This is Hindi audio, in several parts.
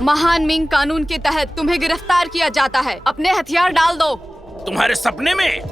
महान मिंग कानून के तहत तुम्हें गिरफ्तार किया जाता है। अपने हथियार डाल दो। तुम्हारे सपने में?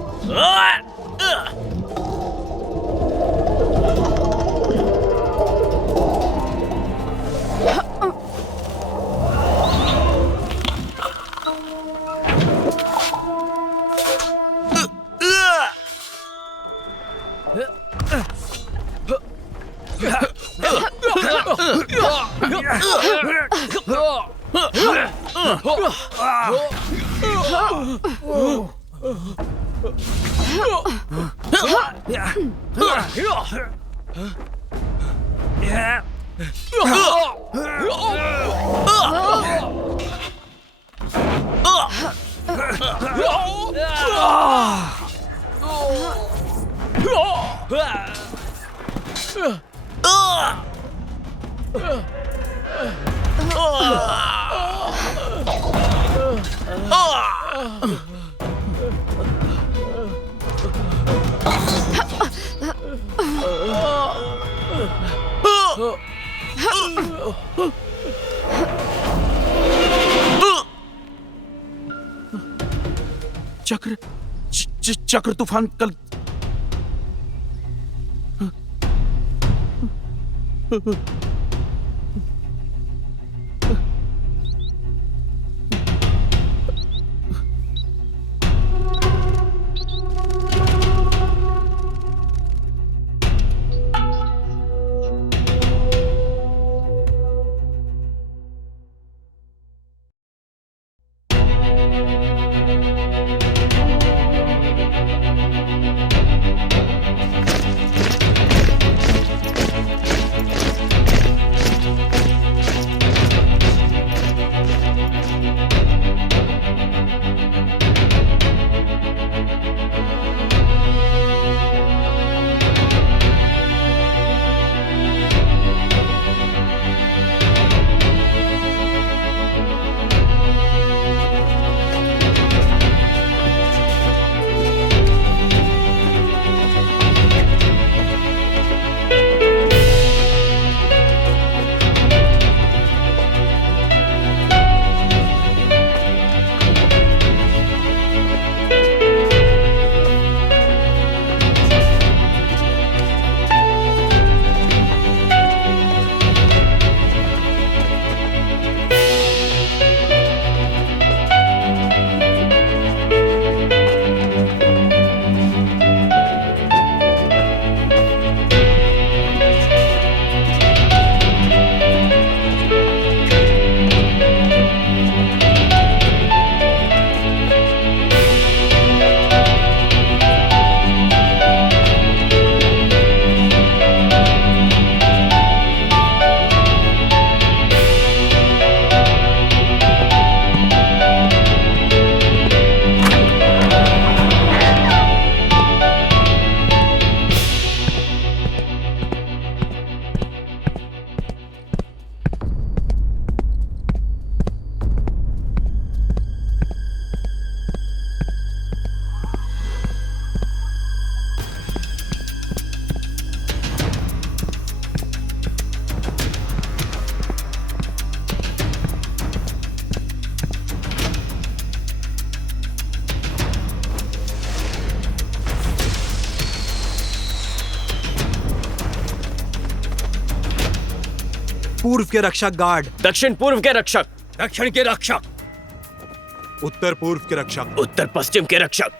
चक्र तूफान कल पूर्व के रक्षक गार्ड, दक्षिण पूर्व के रक्षक, दक्षिण के रक्षक, उत्तर पूर्व के रक्षक, उत्तर पश्चिम के रक्षक,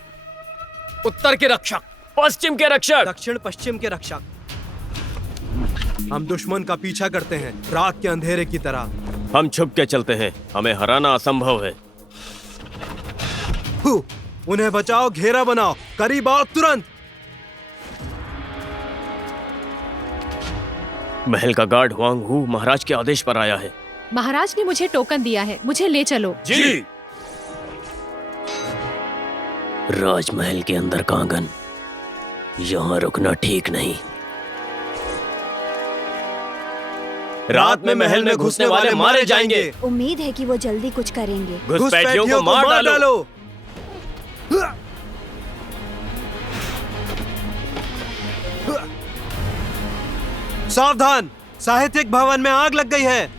उत्तर के रक्षक, पश्चिम के रक्षक, दक्षिण पश्चिम के रक्षक। हम दुश्मन का पीछा करते हैं रात के अंधेरे की तरह। हम छुप के चलते हैं, हमें हराना असंभव है। उन्हें बचाओ, घेरा बनाओ, करीब आओ तुरंत। महल का गार्ड हुआंग हू महाराज के आदेश पर आया है। महाराज ने मुझे टोकन दिया है, मुझे ले चलो। जी। राजमहल के अंदर कांगन, यहाँ रुकना ठीक नहीं। रात में महल में घुसने वाले मारे जाएंगे। उम्मीद है कि वो जल्दी कुछ करेंगे। घुसपैठियों को मार डालो। सावधान, साहित्यिक भवन में आग लग गई है।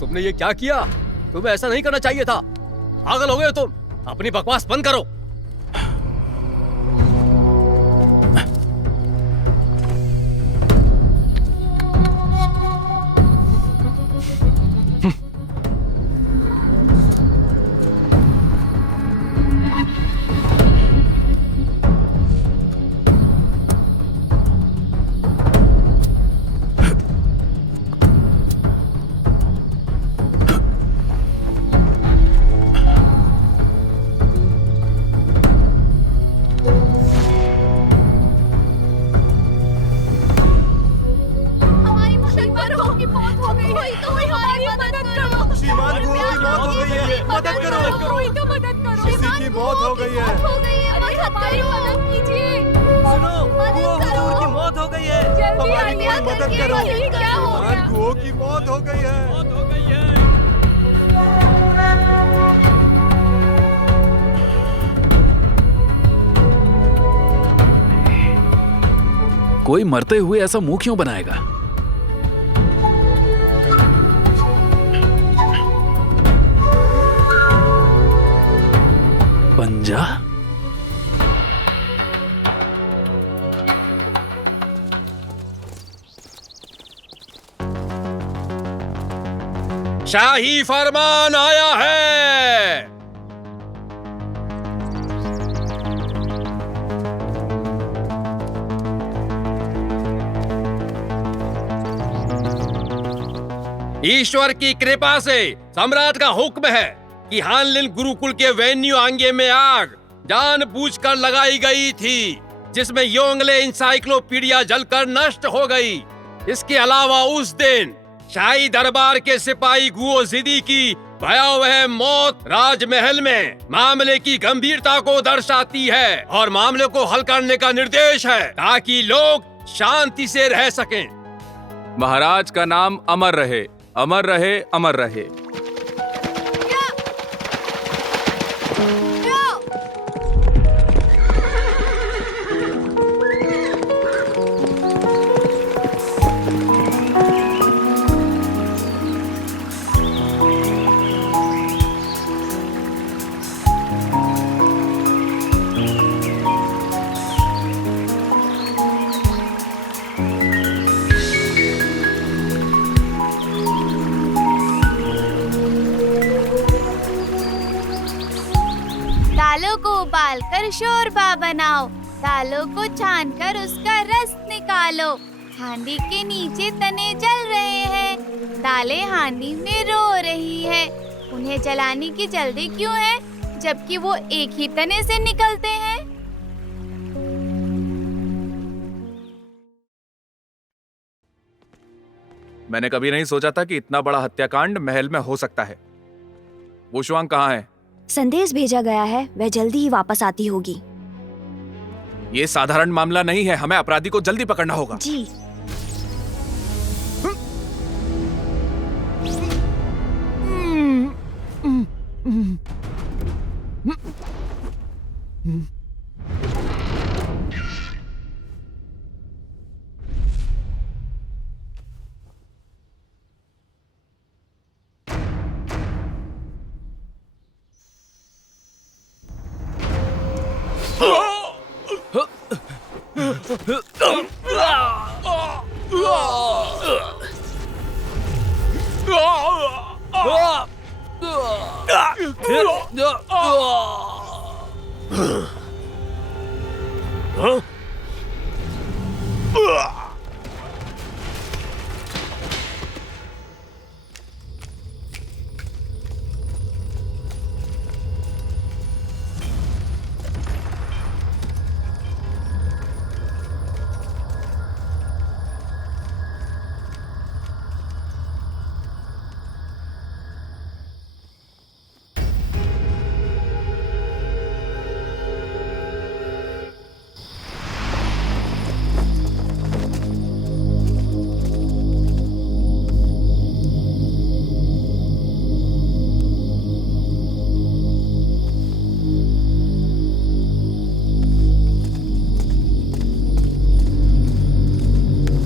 तुमने ये क्या किया? तुम्हें ऐसा नहीं करना चाहिए था। पागल हो गए हो तुम। अपनी बकवास बंद करो। कोई मरते हुए ऐसा मुंह क्यों बनाएगा? पंजा? शाही फरमान आया है। ईश्वर की कृपा से सम्राट का हुक्म है कि हानलिन गुरुकुल के वेन्यू आंगे में आग जानबूझकर लगाई गई थी, जिसमें योंगले इंसाइक्लोपीडिया जलकर नष्ट हो गई। इसके अलावा उस दिन शाही दरबार के सिपाही गुओ जिदी की भयावह मौत राजमहल में मामले की गंभीरता को दर्शाती है और मामले को हल करने का निर्देश है ताकि लोग शांति से रह सकें। महाराज का नाम अमर रहे, अमर रहे, अमर रहे। दालों को उबालकर शोरबा बनाओ, दालों को छानकर उसका रस निकालो। हांडी के नीचे तने जल रहे हैं, दालें हांडी में रो रही है। उन्हें जलाने की जल्दी क्यों है जबकि वो एक ही तने से निकलते हैं? मैंने कभी नहीं सोचा था कि इतना बड़ा हत्याकांड महल में हो सकता है। वो शुआंग कहाँ है? संदेश भेजा गया है, वह जल्दी ही वापस आती होगी। ये साधारण मामला नहीं है, हमें अपराधी को जल्दी पकड़ना होगा। जी।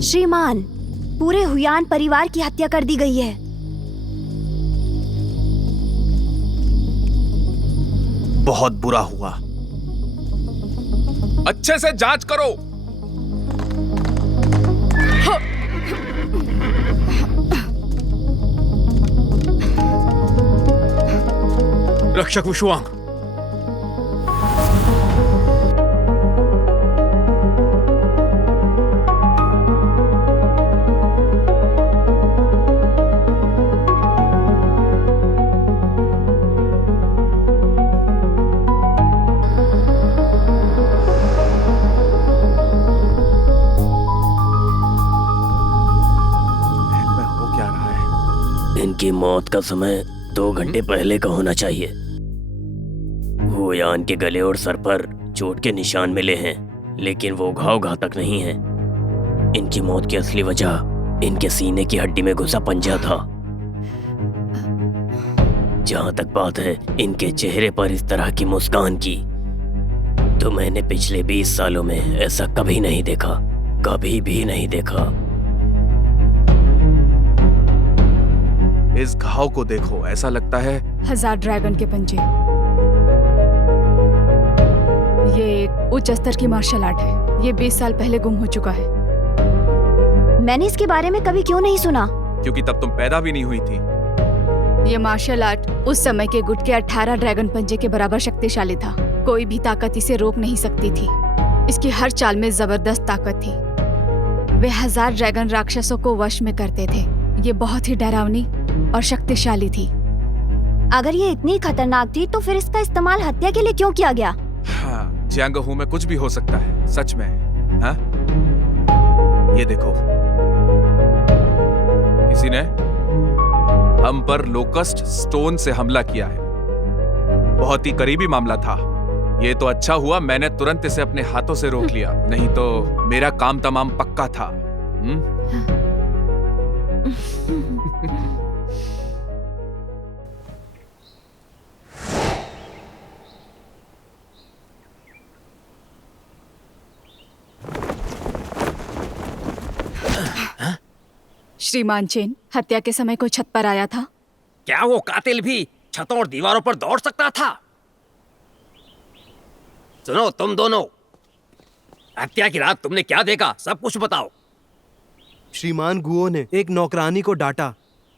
श्रीमान, पूरे हुयान परिवार की हत्या कर दी गई है। बहुत बुरा हुआ। अच्छे से जांच करो। रक्षक विश्वांग, इनकी मौत का समय 2 घंटे पहले का होना चाहिए। हुयान के गले और सर पर चोट के निशान मिले हैं, लेकिन वो घाव घातक नहीं है। इनकी मौत की असली वजह इनके सीने की हड्डी में घुसा पंजा था। जहां तक बात है इनके चेहरे पर इस तरह की मुस्कान की, तो मैंने पिछले 20 सालों में ऐसा कभी नहीं देखा, कभी भी नहीं देखा। इस घाव को देखो, ऐसा लगता है 1000 ड्रैगन के पंजे। ये एक उच्च स्तर की मार्शल आर्ट है। ये 20 साल पहले गुम हो चुका है। मैंने इसके बारे में कभी क्यों नहीं सुना? क्योंकि तब तुम पैदा भी नहीं हुई थी। ये मार्शल आर्ट उस समय के गुट के 18 ड्रैगन पंजे के बराबर शक्तिशाली था। कोई भी ताकत इसे रोक नहीं सकती थी। इसकी हर चाल में जबरदस्त ताकत थी। वे 1000 ड्रैगन राक्षसों को वश में करते थे। ये बहुत ही डरावनी और शक्तिशाली थी। अगर ये इतनी खतरनाक थी तो फिर इसका इस्तेमाल हत्या के लिए क्यों किया गया? हाँ, जियांगहू में कुछ भी हो सकता है, सच में। हाँ? ये देखो, किसी ने हम पर लोकस्ट स्टोन से हमला किया है। बहुत ही करीबी मामला था। ये तो अच्छा हुआ मैंने तुरंत इसे अपने हाथों से रोक लिया, नहीं तो मेरा काम तमाम पक्का था। श्रीमान चेन हत्या के समय कोई छत पर आया था? क्या वो कातिल भी छतों और दीवारों पर दौड़ सकता था? सुनो तुम दोनों, हत्या की रात तुमने क्या देखा, सब कुछ बताओ। श्रीमान गुओ ने एक नौकरानी को डांटा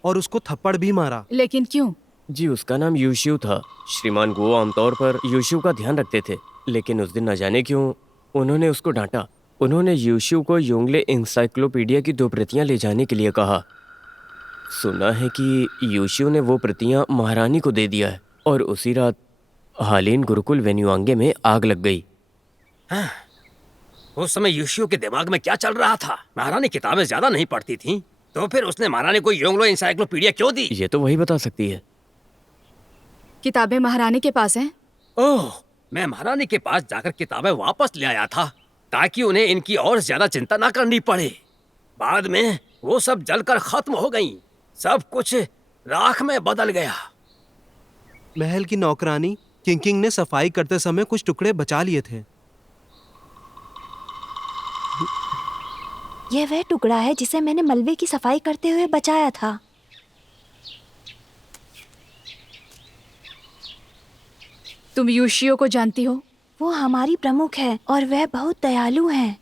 और उसको थप्पड़ भी मारा। लेकिन क्यों? जी, उसका नाम यूशिउ था। श्रीमान गुओ आमतौर पर यूशिउ का ध्यान रखते थे, लेकिन उस दिन न जाने क्यों उन्होंने उसको डांटा। उन्होंने यूशिउ को योंगले इंसाइक्लोपीडिया की 2 प्रतियां ले जाने के लिए कहा। सुना है कि यूशिउ ने वो प्रतियां महारानी को दे दिया है और उसी रात हालिन गुरुकुल वेन्युआंगे में आग लग गई। हाँ, उस समय यूशिउ के दिमाग में क्या चल रहा था? महारानी किताबें ज्यादा नहीं पढ़ती थी, तो फिर उसने महारानी को योंगलो इंसाइक्लोपीडिया क्यों दी? ये तो वही बता सकती है। किताबें महारानी के पास हैं? ओह, मैं महारानी के पास जाकर किताबें वापस ले आया था ताकि उन्हें इनकी और ज्यादा चिंता ना करनी पड़े। बाद में वो सब जलकर खत्म हो गईं। सब कुछ राख में बदल गया। महल की नौकरानी किंकिंग ने सफाई करते समय कुछ टुकड़े बचा लिए थे। यह वह टुकड़ा है जिसे मैंने मलबे की सफाई करते हुए बचाया था। तुम यूशियो को जानती हो? वो हमारी प्रमुख है और वह बहुत दयालु हैं।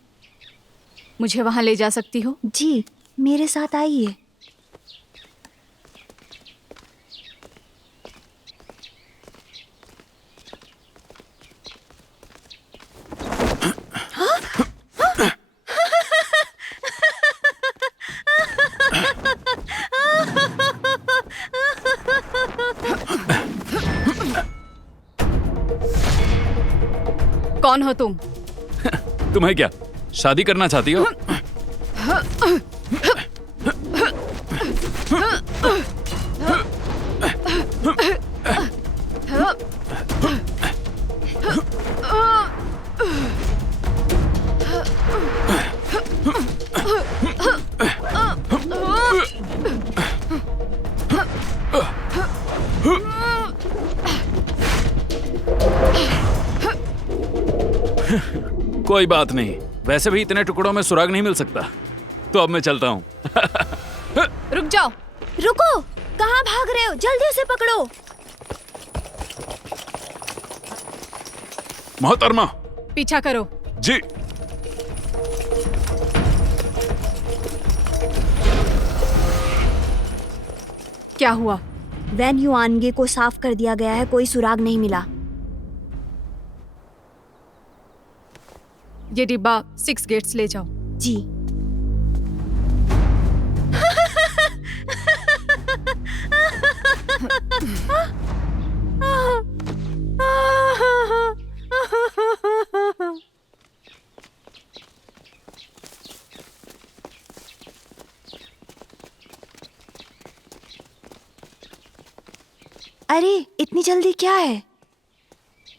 मुझे वहां ले जा सकती हो? जी, मेरे साथ आइए। कौन हो तुम? तुम्हें क्या शादी करना चाहती हो? कोई बात नहीं, वैसे भी इतने टुकड़ों में सुराग नहीं मिल सकता, तो अब मैं चलता हूँ। रुक जाओ। रुको, कहाँ भाग रहे हो? जल्दी उसे पकड़ो। मोहतरमा। पीछा करो। जी। क्या हुआ? वैन युआनगे को साफ कर दिया गया है, कोई सुराग नहीं मिला। ये डिब्बा 6 गेट्स ले जाओ। जी। अरे इतनी जल्दी क्या है?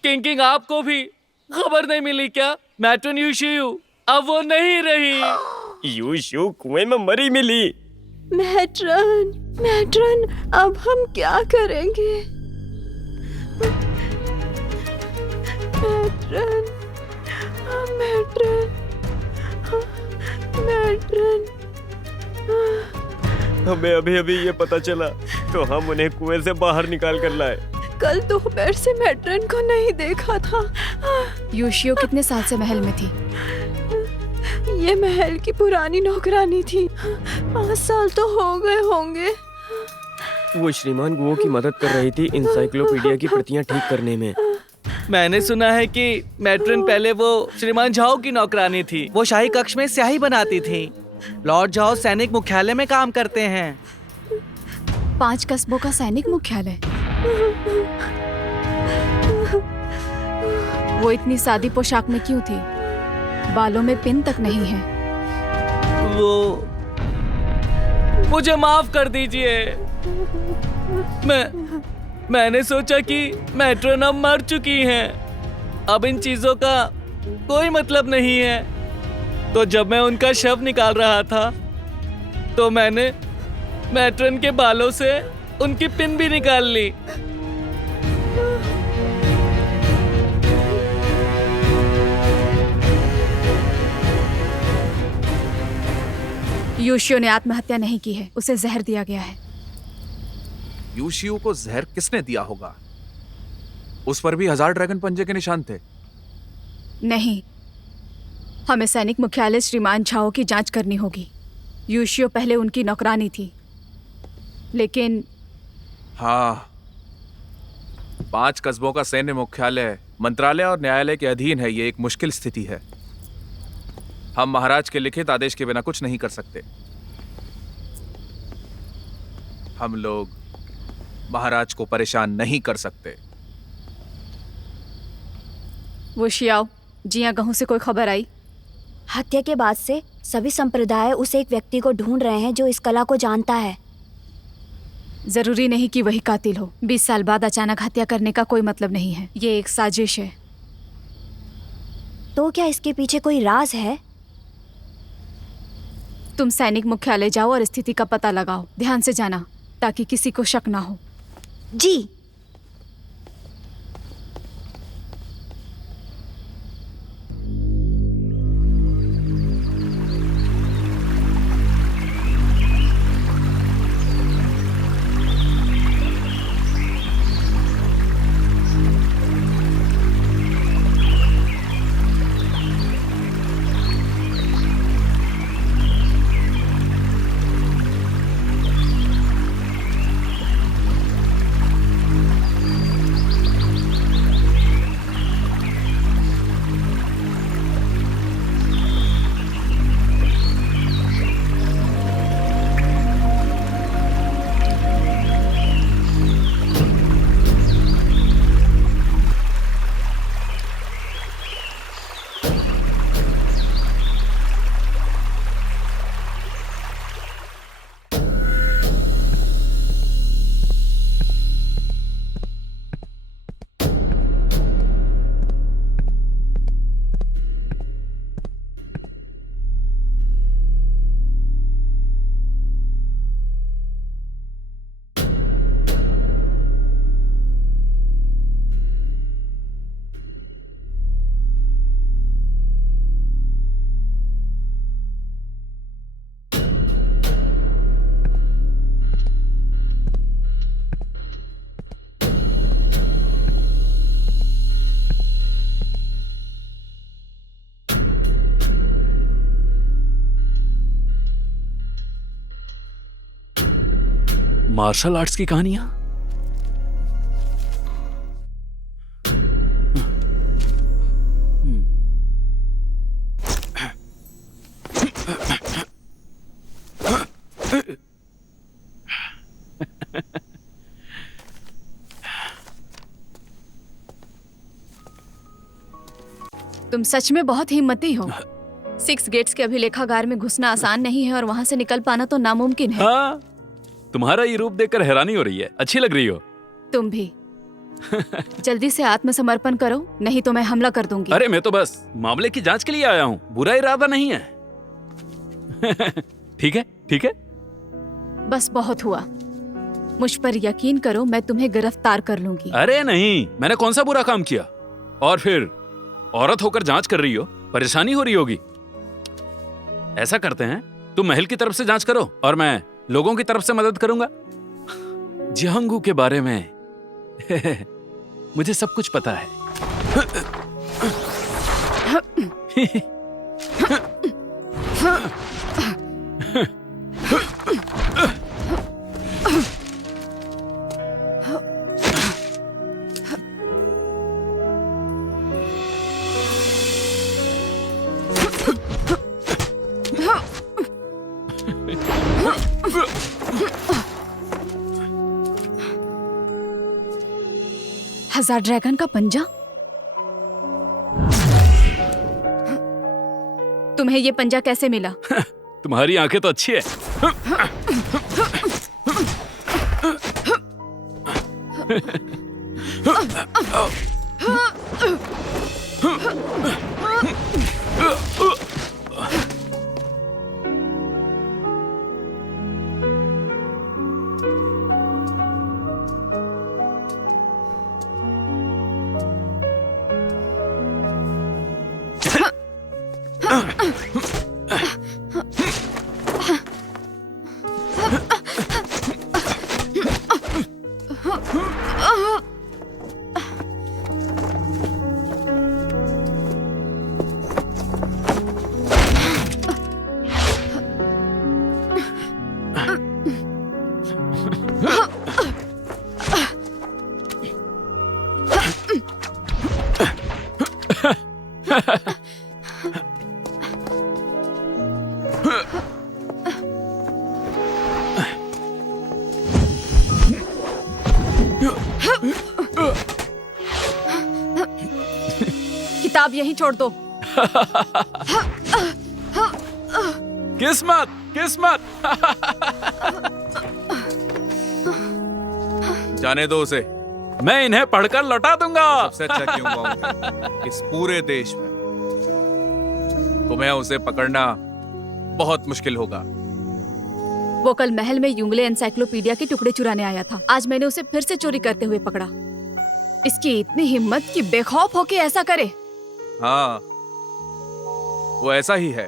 किंग आपको भी खबर नहीं मिली क्या? मैट्रन यूशियू अब वो नहीं रही। यूशियू कुएं में मरी मिली। मैट्रन, अब हम क्या करेंगे? मैट्रन। हमें अभी अभी ये पता चला, तो हम उन्हें कुएं से बाहर निकाल कर लाए। कल दोपहर से मैट्रन को नहीं देखा था। यूशियो कितने साल से महल में थी? ये महल की पुरानी नौकरानी थी। 5 साल तो हो गए होंगे। वो श्रीमान गुओ की मदद कर रही थी इंसाइक्लोपीडिया की प्रतियां ठीक करने में। मैंने सुना है कि मैट्रन पहले वो श्रीमान झाओ की नौकरानी थी। वो शाही कक्ष में स्याही बनाती थी। लॉर्ड झाओ सैनिक मुख्यालय में काम करते हैं। 5 कस्बों का सैनिक मुख्यालय। वो इतनी सादी पोशाक में क्यों थी? बालों में पिन तक नहीं है। वो मुझे माफ कर दीजिए। मैंने सोचा कि मैट्रन अब मर चुकी हैं। अब इन चीजों का कोई मतलब नहीं है। तो जब मैं उनका शव निकाल रहा था, तो मैंने मैट्रन के बालों से उनकी पिन भी निकाल ली। यूशियो ने आत्महत्या नहीं की है, उसे जहर दिया गया है। यूशियो को जहर किसने दिया होगा? उस पर भी 1000 ड्रैगन पंजे के निशान थे। नहीं, हमें सैनिक मुख्यालय श्रीमान झाओ की जांच करनी होगी। यूशियो पहले उनकी नौकरानी थी, लेकिन हाँ, 5 कस्बों का सैन्य मुख्यालय मंत्रालय और न्यायालय के अधीन है। ये एक मुश्किल स्थिति है। हम महाराज के लिखित आदेश के बिना कुछ नहीं कर सकते। हम लोग महाराज को परेशान नहीं कर सकते। वो शियाओ, जिया गहूं से कोई खबर आई? हत्या के बाद से सभी संप्रदाय उस एक व्यक्ति को ढूंढ रहे हैं जो इस कला को जानता है। जरूरी नहीं कि वही कातिल हो। 20 साल बाद अचानक हत्या करने का कोई मतलब नहीं है। ये एक साजिश है। तो क्या इसके पीछे कोई राज है? तुम सैनिक मुख्यालय जाओ और स्थिति का पता लगाओ। ध्यान से जाना, ताकि किसी को शक ना हो। जी। मार्शल आर्ट्स की कहानियां? तुम सच में बहुत हिम्मती हो। 6 गेट्स के अभिलेखागार में घुसना आसान नहीं है और वहाँ से निकल पाना तो नामुमकिन है। हाँ, तुम्हारा ये रूप देखकर हैरानी हो रही है। अच्छी लग रही हो। तुम भी। जल्दी से आत्मसमर्पण करो, नहीं तो मैं हमला कर दूंगी। अरे मैं तो बस मामले की जांच के लिए आया हूँ, बुरा इरादा नहीं है। ठीक है, ठीक है। बस बहुत हुआ। मुझ पर यकीन करो, मैं तुम्हें गिरफ्तार कर लूंगी। अरे नहीं, मैंने कौन सा बुरा काम किया? और फिर औरत होकर जांच कर रही हो, परेशानी हो रही होगी। ऐसा करते हैं, तुम महल की तरफ से जांच करो और मैं लोगों की तरफ से मदद करूंगा। जहांगू के बारे में मुझे सब कुछ पता है। हजार ड्रैगन का पंजा? तुम्हें ये पंजा कैसे मिला? तुम्हारी आंखें तो अच्छी है। किताब यहीं छोड़ दो। किस्मत, किस्मत। जाने दो उसे। मैं इन्हें पढ़कर लौटा दूंगा। सबसे अच्छा क्यों कहूंगा इस पूरे देश में। तुम्हें उसे पकड़ना बहुत मुश्किल होगा। वो कल महल में युंगले एनसाइक्लोपीडिया के टुकड़े चुराने आया था। आज मैंने उसे फिर से चोरी करते हुए पकड़ा। इसकी इतनी हिम्मत कि बेखौफ होके ऐसा करे। हाँ, वो ऐसा ही है।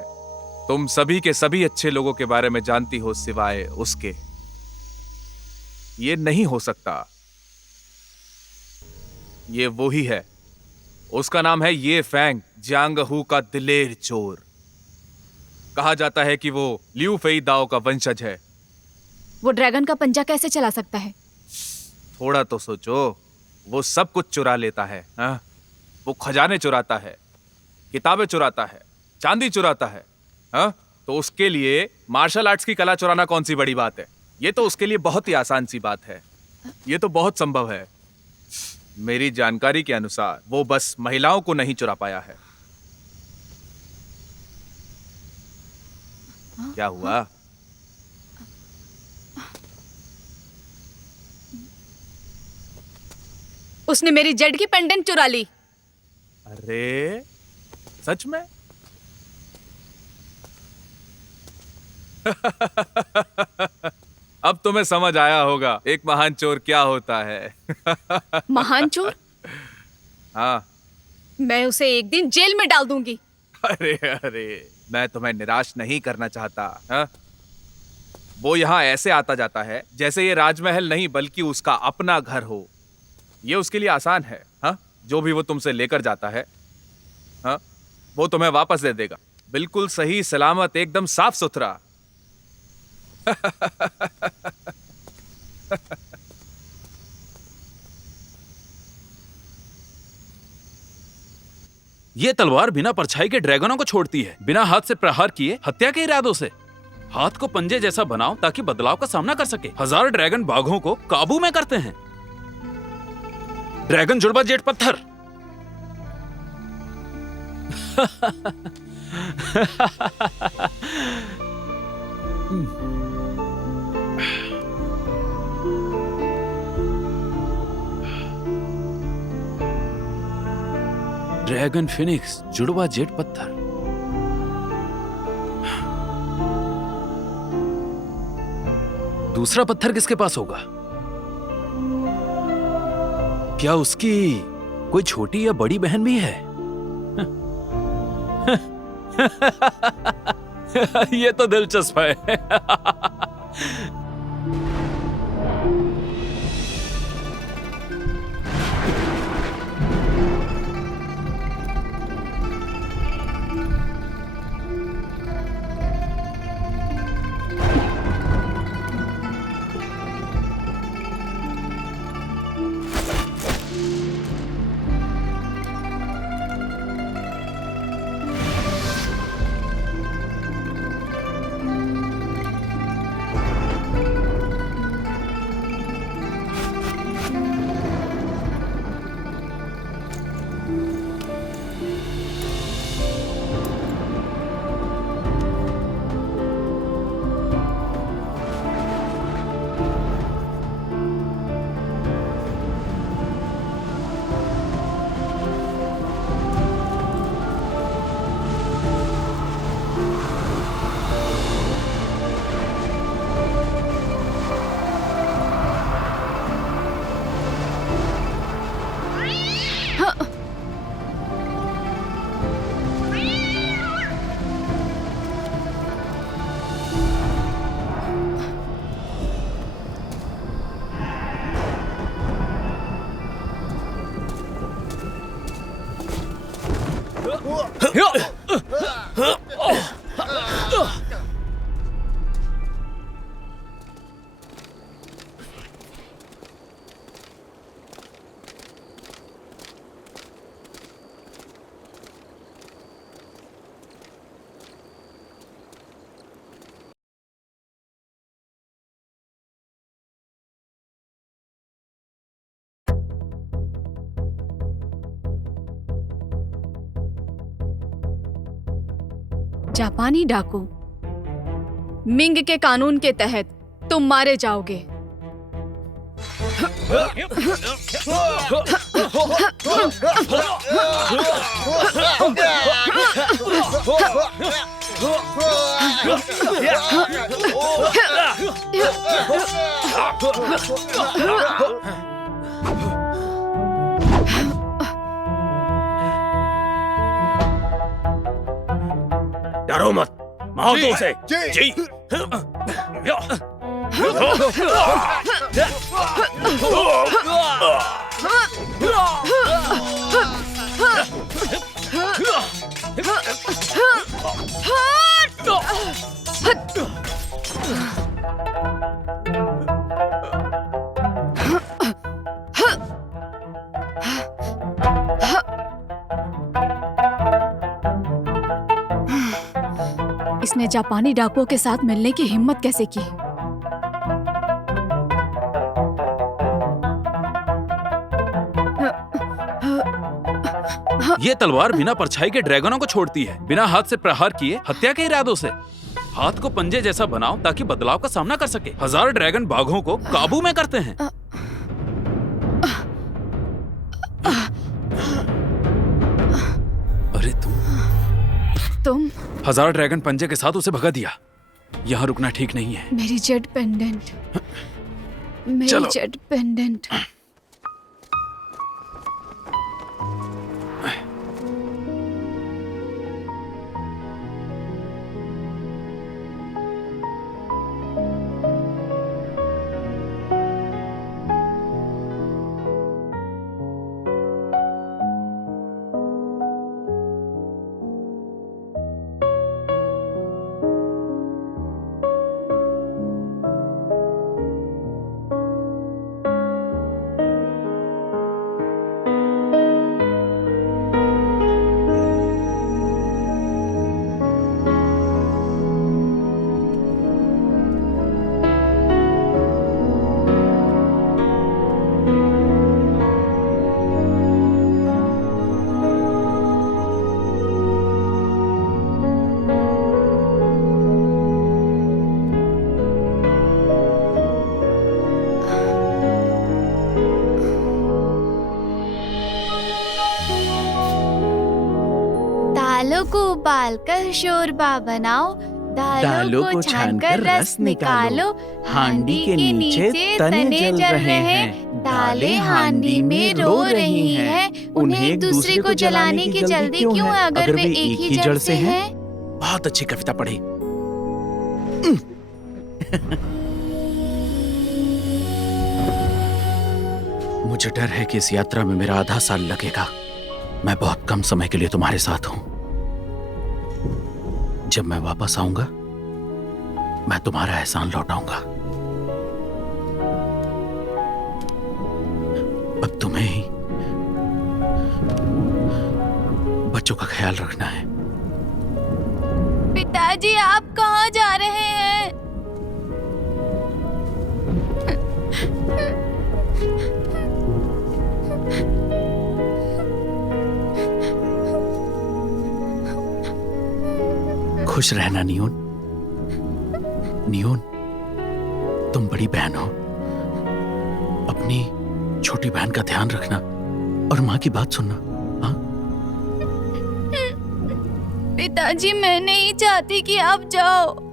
तुम सभी के सभी अच्छे लोगों के बारे में जानती हो सिवाय उसके। ये नहीं हो सकता। ये वो ही है। उसका नाम है ये फैंग, जियांगहू का दिलेर चोर। कहा जाता है कि वो लियू फेई दाओ का वंशज है। वो ड्रैगन का पंजा कैसे चला सकता है? थोड़ा तो सोचो। वो सब कुछ चुरा लेता है। हाँ? वो खजाने चुराता है, किताबें चुराता है, चांदी चुराता है। हाँ? तो उसके लिए मार्शल आर्ट्स की कला चुराना कौन सी बड़ी बात है? ये तो उसके लिए बहुत ही आसान सी बात है। ये तो बहुत संभव है। मेरी जानकारी के अनुसार वो बस महिलाओं को नहीं चुरा पाया है। क्या हुआ? उसने मेरी जेड की पेंडेंट चुरा ली। अरे सच में? अब तुम्हें समझ आया होगा एक महान चोर क्या होता है। महान चोर? हाँ। मैं उसे एक दिन जेल में डाल दूंगी। अरे अरे, मैं तुम्हें निराश नहीं करना चाहता। हा? वो यहाँ ऐसे आता जाता है जैसे ये राजमहल नहीं बल्कि उसका अपना घर हो। ये उसके लिए आसान है। हा? जो भी वो तुमसे लेकर जाता है, हा? वो तुम्हें वापस दे देगा, बिल्कुल सही सलामत, एकदम साफ सुथरा। ये तलवार बिना परछाई के ड्रैगनों को छोड़ती है, बिना हाथ से प्रहार किए हत्या के इरादों से। हाथ को पंजे जैसा बनाओ ताकि बदलाव का सामना कर सके। 1000 ड्रैगन बाघों को काबू में करते हैं। ड्रैगन जुड़वा जेट पत्थर। ड्रैगन फिनिक्स जुड़वा जेट पत्थर। दूसरा पत्थर किसके पास होगा? क्या उसकी कोई छोटी या बड़ी बहन भी है? ये तो दिलचस्प है। जापानी डाकू, मिंग के कानून के तहत तुम मारे जाओगे। डरो मत, मारो तो उसे। जी। इसने जापानी डाकुओं के साथ मिलने की हिम्मत कैसे की? ये तलवार बिना परछाई के ड्रैगनों को छोड़ती है, बिना हाथ से प्रहार किए हत्या के इरादों से। हाथ को पंजे जैसा बनाओ ताकि बदलाव का सामना कर सके। 1000 ड्रैगन बाघों को काबू में करते हैं। अरे तुम 1000 ड्रैगन पंजे के साथ उसे भगा दिया। यहाँ रुकना ठीक नहीं है। मेरी जेड पेंडेंट, मेरी जेड पेंडेंट। को उबाल कर शोरबा बनाओ, दालों को छानकर रस निकालो, हांडी के नीचे तने जल रहे हैं, दालें हांडी में रो रही हैं, उन्हें एक दूसरे को जलाने की जल्दी क्यों है अगर वे एक ही जड़ से हैं? बहुत अच्छी कविता पढ़ी। मुझे डर है कि इस यात्रा में मेरा आधा साल लगेगा। मैं बहुत कम समय के लिए तुम्हारे साथ हूं। जब मैं वापस आऊंगा मैं तुम्हारा एहसान लौटाऊंगा। अब तुम्हें ही बच्चों का ख्याल रखना है। पिताजी आप कहाँ जा रहे हैं? खुश रहना नियोन। नियोन, तुम बड़ी बहन हो, अपनी छोटी बहन का ध्यान रखना और माँ की बात सुनना। हाँ? पिताजी मैं नहीं चाहती कि आप जाओ।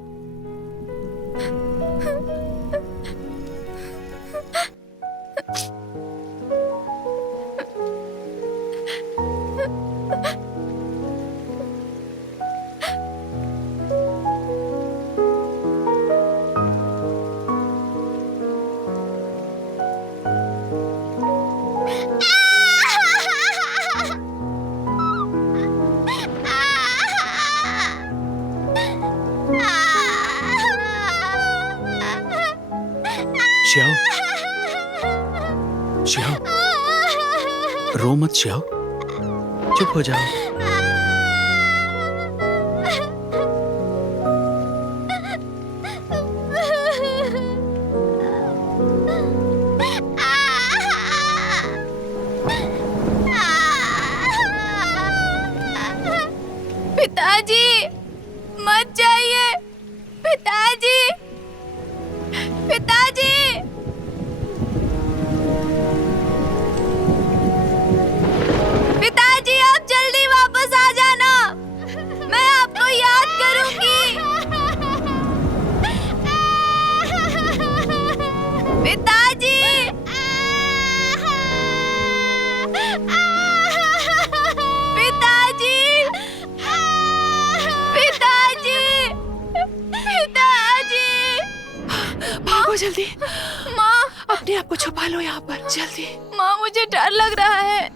श्याओ, श्याओ, रो मत श्याओ, चुप हो जाओ। पिताजी मत जाइए। पिताजी, पिताजी, पिताजी आप जल्दी वापस आ जाना, मैं आपको याद करूंगी। पिताजी, पिताजी, पिताजी, पिताजी। भागो जल्दी। माँ, अपने आप को छुपा लो यहाँ पर जल्दी। माँ मुझे डर लग रहा है।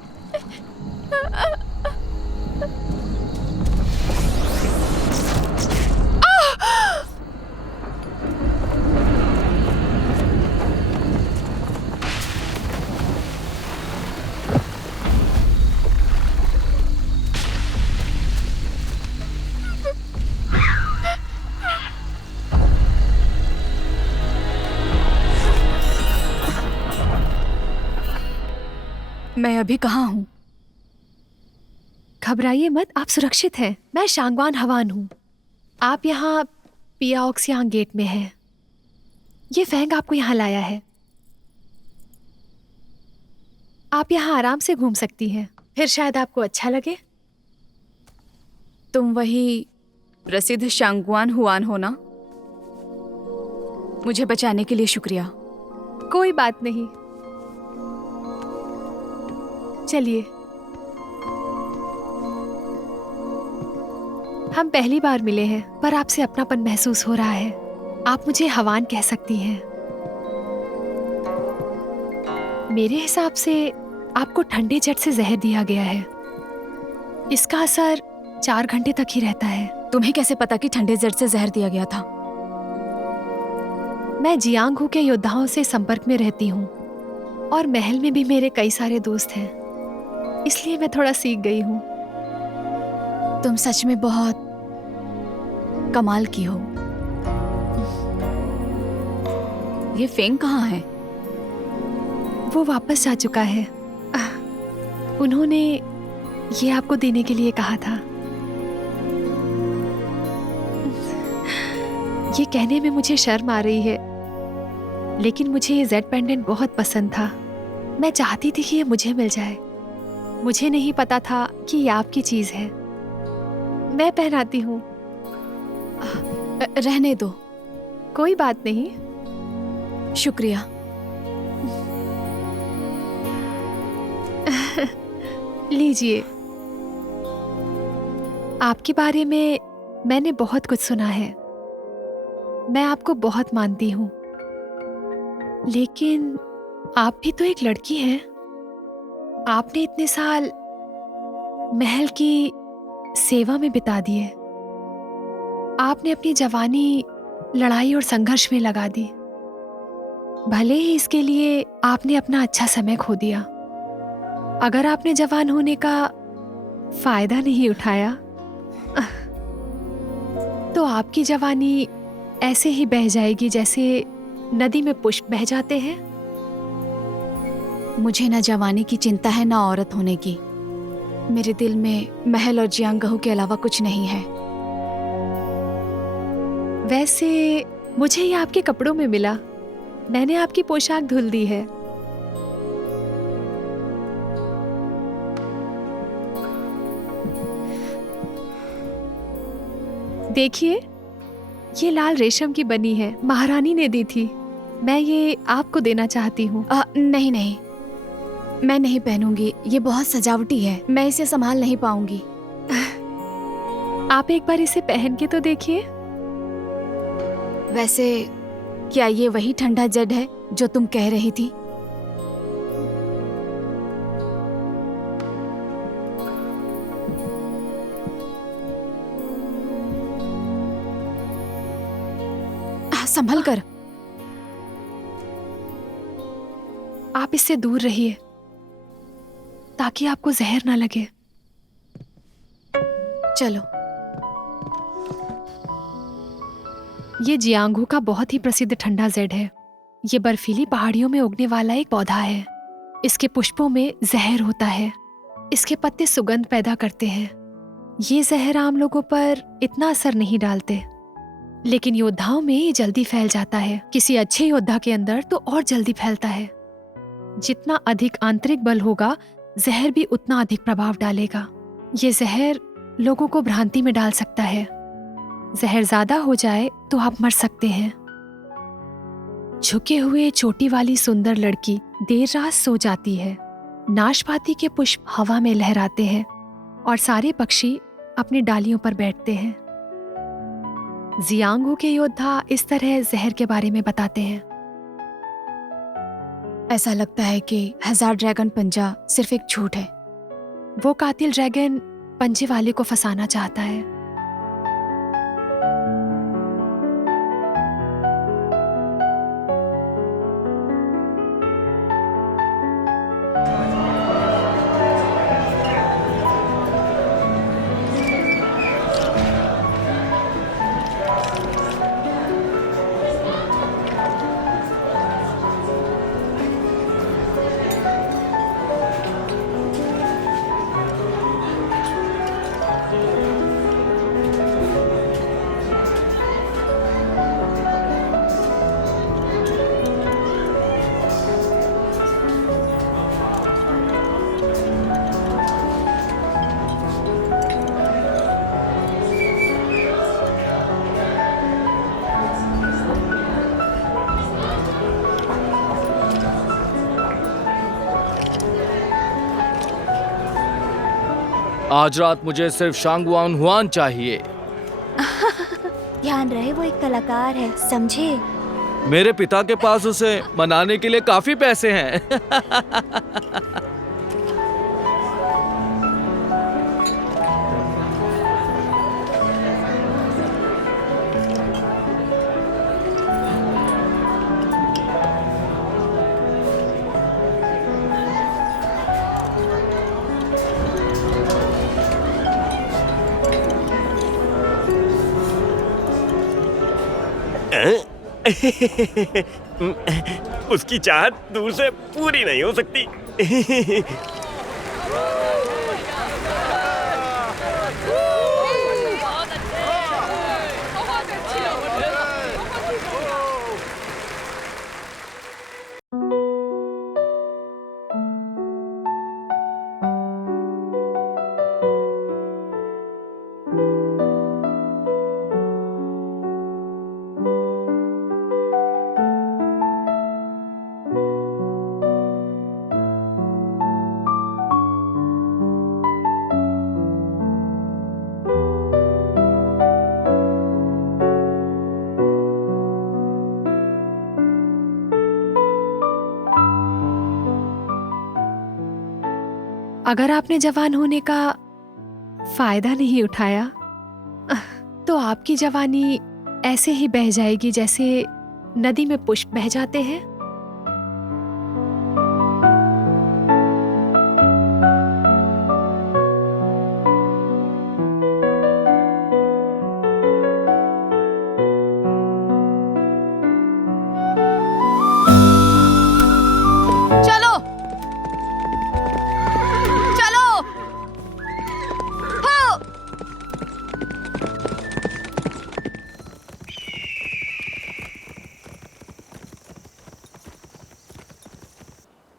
मैं अभी कहाँ हूँ? घबराइए मत, आप सुरक्षित हैं। मैं शांगवान हवान हूँ। आप यहाँ पियाओक्सियांग गेट में हैं। ये फैंग आपको यहाँ लाया है। आप यहाँ आराम से घूम सकती हैं, फिर शायद आपको अच्छा लगे। तुम वही प्रसिद्ध शांगवान हुआन हो ना? मुझे बचाने के लिए शुक्रिया। कोई बात नहीं, चलिए। हम पहली बार मिले हैं, पर आपसे अपनापन महसूस हो रहा है। आप मुझे हवान कह सकती हैं। मेरे हिसाब से आपको ठंडे जट से जहर दिया गया है। इसका असर 4 घंटे तक ही रहता है। तुम्हें कैसे पता कि ठंडे जट से जहर दिया गया था? मैं जियांगहू के योद्धाओं से संपर्क में रहती हूँ और महल में भी मेरे कई सारे दोस्त हैं, इसलिए मैं थोड़ा सीख गई हूँ। तुम सच में बहुत कमाल की हो। ये फेंग कहाँ है? वो वापस जा चुका है। उन्होंने ये आपको देने के लिए कहा था। ये कहने में मुझे शर्म आ रही है, लेकिन मुझे ये जेड पेंडेंट बहुत पसंद था। मैं चाहती थी कि ये मुझे मिल जाए। मुझे नहीं पता था कि ये आपकी चीज है। मैं पहनाती हूँ। रहने दो। कोई बात नहीं। शुक्रिया। लीजिए। आपके बारे में मैंने बहुत कुछ सुना है। मैं आपको बहुत मानती हूँ, लेकिन आप भी तो एक लड़की हैं। आपने इतने साल महल की सेवा में बिता दिए। आपने अपनी जवानी लड़ाई और संघर्ष में लगा दी। भले ही इसके लिए आपने अपना अच्छा समय खो दिया। अगर आपने जवान होने का फायदा नहीं उठाया तो आपकी जवानी ऐसे ही बह जाएगी जैसे नदी में पुष्प बह जाते हैं। मुझे न जवानी की चिंता है, न औरत होने की। मेरे दिल में महल और जियांगहू के अलावा कुछ नहीं है। वैसे मुझे ये आपके कपड़ों में मिला। मैंने आपकी पोशाक धुल दी है। देखिए, ये लाल रेशम की बनी है, महारानी ने दी थी। मैं ये आपको देना चाहती हूँ। नहीं नहीं, मैं नहीं पहनूंगी। ये बहुत सजावटी है, मैं इसे संभाल नहीं पाऊंगी। आप एक बार इसे पहन के तो देखिए। वैसे क्या ये वही ठंडा जड है जो तुम कह रही थी? संभल कर। आप इससे दूर रहिए ताकि आपको जहर ना लगे। चलो। ये जियांगहू का बहुत ही प्रसिद्ध ठंडा जेड है। ये बर्फीली पहाड़ियों में उगने वाला एक पौधा है। इसके पुष्पों में जहर होता है। इसके पत्ते सुगंध पैदा करते हैं। ये जहर आम लोगों पर इतना असर नहीं डालते, लेकिन योद्धाओं में ये जल्दी फैल जाता है। किसी अच्छे योद्धा के अंदर तो और जल्दी फैलता है। जितना अधिक आंतरिक बल होगा, जहर भी उतना अधिक प्रभाव डालेगा। ये जहर लोगों को भ्रांति में डाल सकता है। जहर ज्यादा हो जाए तो आप मर सकते हैं। झुके हुए चोटी वाली सुंदर लड़की देर रात सो जाती है। नाशपाती के पुष्प हवा में लहराते हैं और सारे पक्षी अपनी डालियों पर बैठते हैं। जियांगहू के योद्धा इस तरह जहर के बारे में बताते हैं। ऐसा लगता है कि 1000 ड्रैगन पंजा सिर्फ एक झूठ है। वो कातिल ड्रैगन पंजे वाले को फंसाना चाहता है। आज रात मुझे सिर्फ शांगवान हुआन चाहिए। ध्यान रहे, वो एक कलाकार है, समझे? मेरे पिता के पास उसे मनाने के लिए काफी पैसे हैं। उसकी चाहत दूर से पूरी नहीं हो सकती। अगर आपने जवान होने का फायदा नहीं उठाया तो आपकी जवानी ऐसे ही बह जाएगी जैसे नदी में पुष्प बह जाते हैं। चलो चलो हो।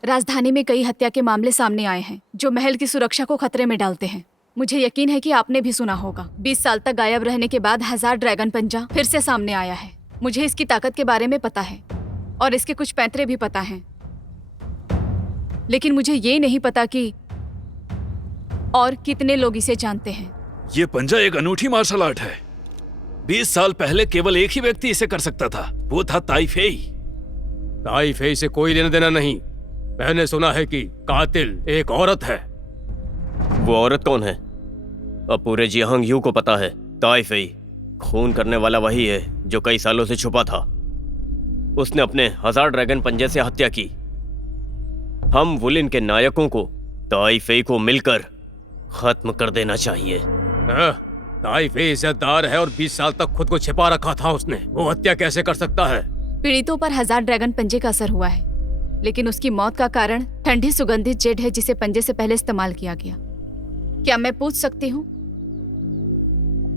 राजधानी में कई हत्या के मामले सामने आए हैं जो महल की सुरक्षा को खतरे में डालते हैं। मुझे यकीन है कि आपने भी सुना होगा। 20 साल तक गायब रहने के बाद 1000 ड्रैगन पंजा फिर से सामने आया है। मुझे इसकी ताकत के बारे में पता है और इसके कुछ पैंतरे भी पता हैं, लेकिन मुझे ये नहीं पता कि और कितने लोग इसे जानते हैं। ये पंजा एक अनूठी मार्शल आर्ट है। 20 साल पहले केवल एक ही व्यक्ति इसे कर सकता था, वो था ताइफेई। ताइफेई से कोई लेना देना नहीं। मैंने सुना है कि कातिल एक औरत है। वो औरत कौन है? अब पूरे जियांग यू को पता है। ताइफेई खून करने वाला वही है जो कई सालों से छुपा था। उसने अपने 1000 ड्रैगन पंजे से हत्या की। हम वुलिन के नायकों को ताइफेई को मिलकर खत्म कर देना चाहिए। ताइफेई इज्जतदार है और 20 साल तक खुद को छिपा रखा था उसने। वो हत्या कैसे कर सकता है? पीड़ितों पर 1000 ड्रैगन पंजे का असर हुआ है, लेकिन उसकी मौत का कारण ठंडी सुगंधित जेड है जिसे पंजे से पहले इस्तेमाल किया गया। क्या मैं पूछ सकती हूँ,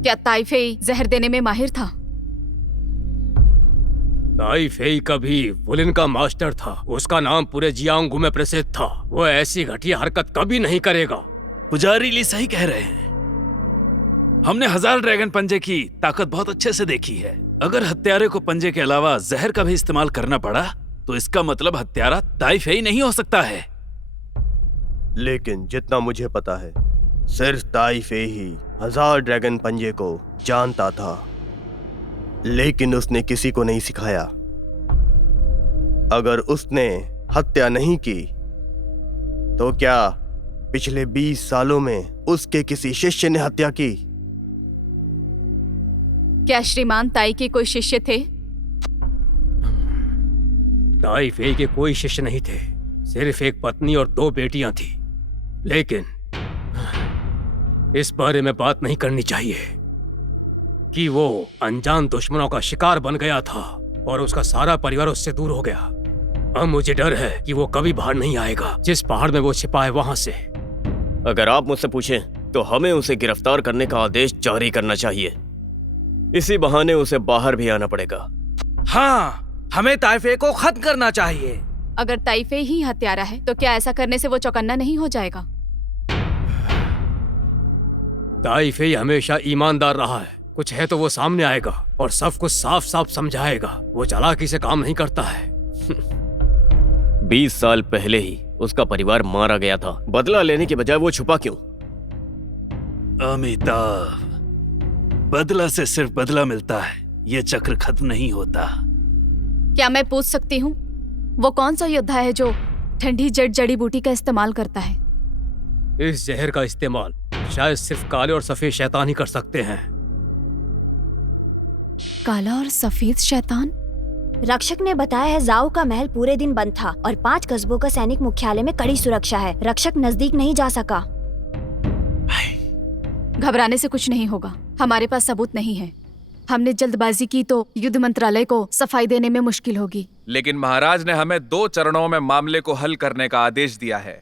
क्या ताइफेई जहर देने में माहिर था? ताइफेई कभी वुलिन का मास्टर था। उसका नाम पूरे जियांगू में प्रसिद्ध था। वो ऐसी घटिया हरकत कभी नहीं करेगा। पुजारी ली सही कह रहे हैं। हमने 1000 ड्रैगन पंजे की ताकत बहुत अच्छे से देखी है। अगर हत्यारे को पंजे के अलावा जहर का भी इस्तेमाल करना पड़ा तो इसका मतलब हत्यारा ताइफेई नहीं हो सकता है। लेकिन जितना मुझे पता है सिर्फ ताइफेई ही 1000 ड्रैगन पंजे को जानता था, लेकिन उसने किसी को नहीं सिखाया। अगर उसने हत्या नहीं की तो क्या पिछले 20 सालों में उसके किसी शिष्य ने हत्या की? क्या श्रीमान ताई के कोई शिष्य थे? ताइफेई के कोई शिष्य नहीं थे, सिर्फ एक पत्नी और 2 बेटियां थी। लेकिन इस बारे में बात नहीं करनी चाहिए कि वो अनजान दुश्मनों का शिकार बन गया था और उसका सारा परिवार उससे दूर हो गया। अब मुझे डर है कि वो कभी बाहर नहीं आएगा। जिस पहाड़ में वो छिपा है वहां से। अगर आप मुझसे पूछें तो हमें उसे गिरफ्तार करने का आदेश जारी करना चाहिए। इसी बहाने उसे बाहर भी आना पड़ेगा। हाँ, हमें ताइफे को खत्म करना चाहिए। अगर ताइफेई ही हत्यारा है तो क्या ऐसा करने से वो चौकन्ना नहीं हो जाएगा? ताइफेई हमेशा ईमानदार रहा है। कुछ है तो वो सामने आएगा और सब कुछ साफ साफ समझाएगा। वो चालाकी से काम नहीं करता है। 20 साल पहले ही उसका परिवार मारा गया था। बदला लेने के बजाय वो छुपा क्यों? अमिताभ, बदला से सिर्फ बदला मिलता है, ये चक्र खत्म नहीं होता। क्या मैं पूछ सकती हूँ, वो कौन सा योद्धा है जो ठंडी जड़ी बूटी का इस्तेमाल करता है? इस जहर का इस्तेमाल शायद सिर्फ काले और सफेद शैतान ही कर सकते हैं। काला और सफेद शैतान? रक्षक ने बताया है जाओ का महल पूरे दिन बंद था और 5 कस्बों का सैनिक मुख्यालय में कड़ी सुरक्षा है। रक्षक नजदीक नहीं जा सका। घबराने से कुछ नहीं होगा। हमारे पास सबूत नहीं है। हमने जल्दबाजी की तो युद्ध मंत्रालय को सफाई देने में मुश्किल होगी। लेकिन महाराज ने हमें 2 चरणों में मामले को हल करने का आदेश दिया है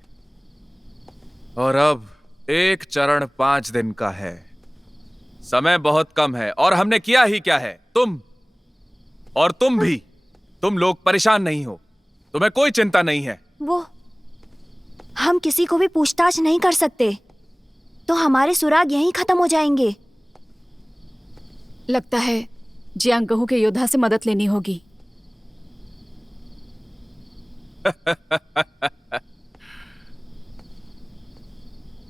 और अब एक चरण 5 दिन का है। समय बहुत कम है और हमने किया ही क्या है। तुम भी, तुम लोग परेशान नहीं हो, तुम्हें कोई चिंता नहीं है। वो हम किसी को भी पूछताछ नहीं कर सकते तो हमारे सुराग यहीं खत्म हो जाएंगे। लगता है जियांगहू के योद्धा से मदद लेनी होगी।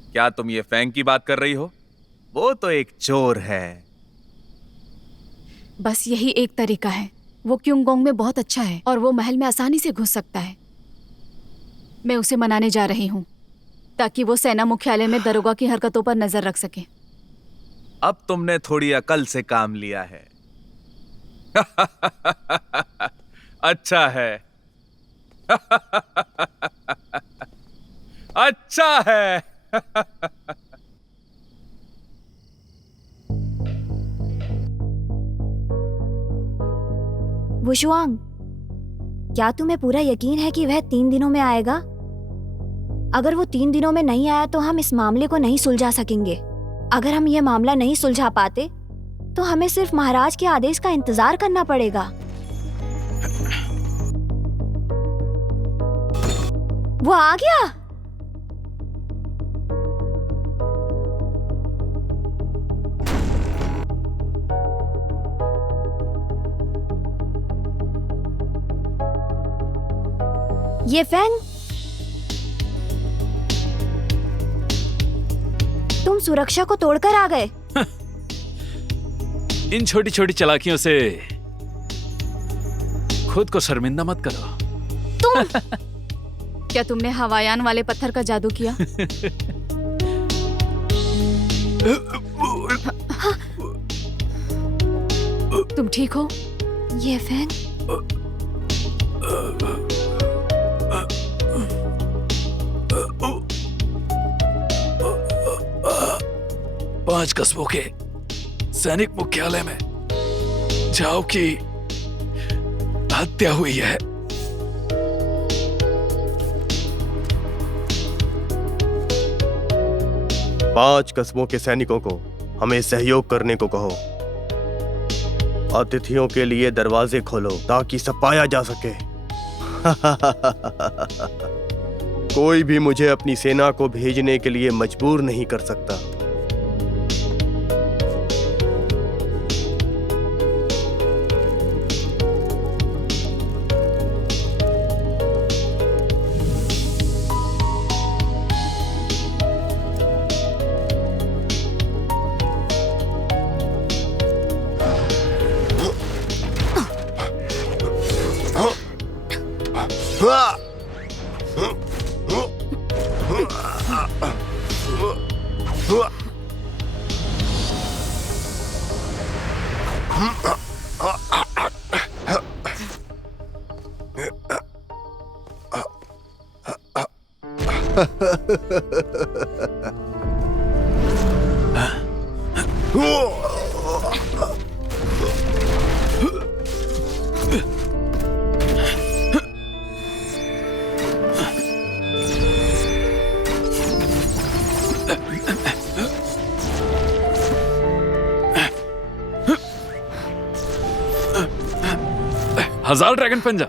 क्या तुम ये फैंग की बात कर रही हो? वो तो एक चोर है। बस यही एक तरीका है। वो क्युंगोंग में बहुत अच्छा है और वो महल में आसानी से घुस सकता है। मैं उसे मनाने जा रही हूँ ताकि वो सेना मुख्यालय में दरोगा की हरकतों पर नजर रख सके। अब तुमने थोड़ी अकल से काम लिया है। अच्छा है। अच्छा है। वुशुआंग, क्या तुम्हें पूरा यकीन है कि वह 3 दिनों में आएगा? अगर वो 3 दिनों में नहीं आया तो हम इस मामले को नहीं सुलझा सकेंगे। अगर हम ये मामला नहीं सुलझा पाते तो हमें सिर्फ महाराज के आदेश का इंतजार करना पड़ेगा। वो आ गया। ये फैन, तुम सुरक्षा को तोड़कर आ गए। इन छोटी छोटी चालाकियों से खुद को शर्मिंदा मत करो। तुम क्या तुमने हवायान वाले पत्थर का जादू किया? तुम ठीक हो? ये फैन, 5 कस्बों के सैनिक मुख्यालय में जाओ की हत्या हुई है। पांच कस्बों के सैनिकों को हमें सहयोग करने को कहो। अतिथियों के लिए दरवाजे खोलो ताकि सपाया जा सके। कोई भी मुझे अपनी सेना को भेजने के लिए मजबूर नहीं कर सकता। हजार ड्रैगन पंजा।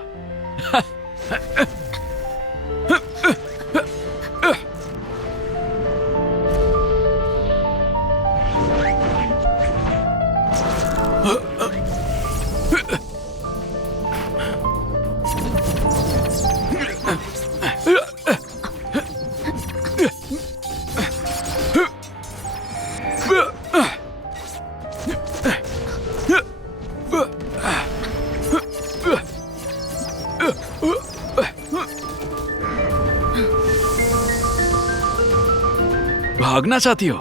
भागना चाहती हो?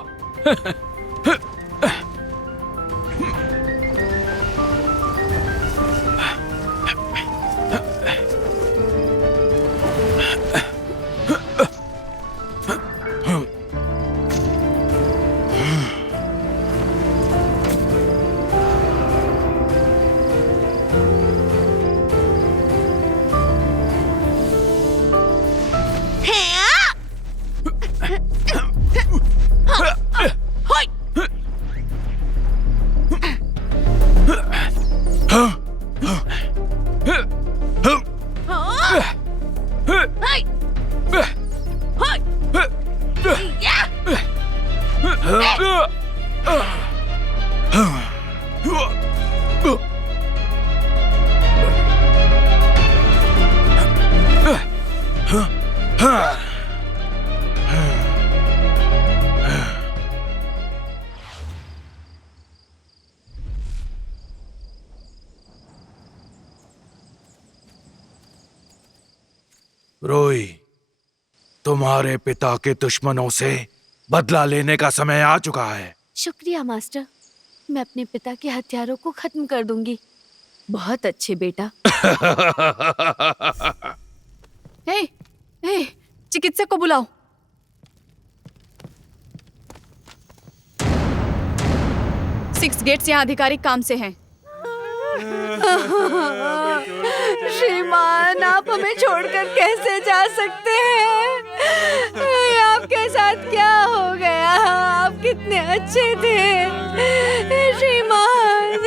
रोई, तुम्हारे पिता के दुश्मनों से बदला लेने का समय आ चुका है। शुक्रिया मास्टर, मैं अपने पिता के हथियारों को खत्म कर दूंगी। बहुत अच्छे बेटा। हे, चिकित्सक को बुलाओ। सिक्स गेट्स यहाँ आधिकारिक काम से हैं। श्रीमान, आप हमें छोड़कर कैसे जा सकते हैं? आपके साथ क्या हो गया? आप कितने अच्छे थे श्रीमान।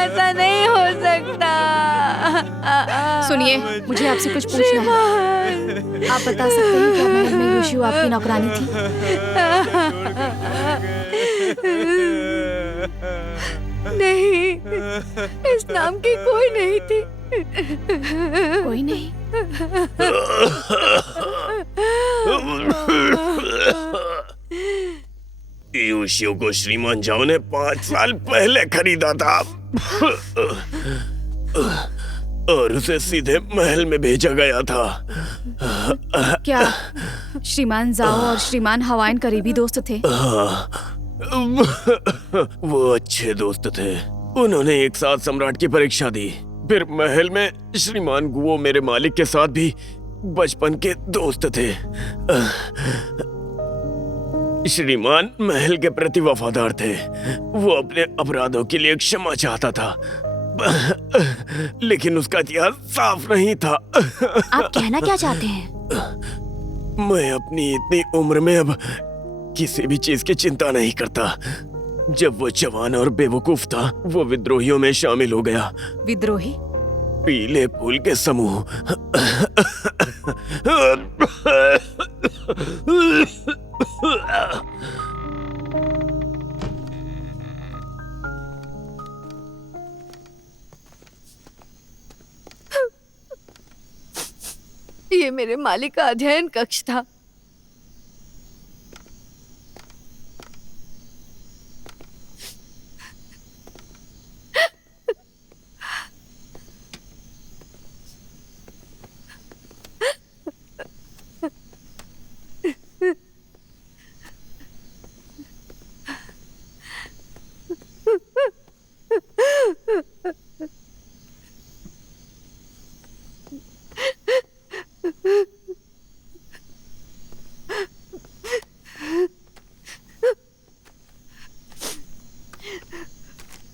ऐसा नहीं हो सकता। सुनिए, मुझे आपसे कुछ पूछना है। आप बता सकते हैं क्या महल में यूशिऊ आपकी नौकरानी थी? नहीं, इस नाम की कोई नहीं थी। कोई नहीं? यूशिऊ को श्रीमान जाओ ने 5 साल पहले खरीदा था और उसे सीधे महल में भेजा गया था। क्या श्रीमान जाओ और श्रीमान हवाइन करीबी दोस्त थे? वो अच्छे दोस्त थे। उन्होंने एक साथ सम्राट की परीक्षा दी। फिर महल में श्रीमान गुओ मेरे मालिक के साथ भी बचपन के दोस्त थे। श्रीमान महल के प्रति वफादार थे। वो अपने अपराधों के लिए क्षमा चाहता था, लेकिन उसका इतिहास साफ नहीं था। आप कहना क्या चाहते हैं? मैं अपनी इतनी उम्र में अब किसी भी चीज की चिंता नहीं करता। जब वो जवान और बेवकूफ था, वो विद्रोहियों में शामिल हो गया। विद्रोही? पीले फूल के समूह। ये मेरे मालिक का अध्ययन कक्ष था।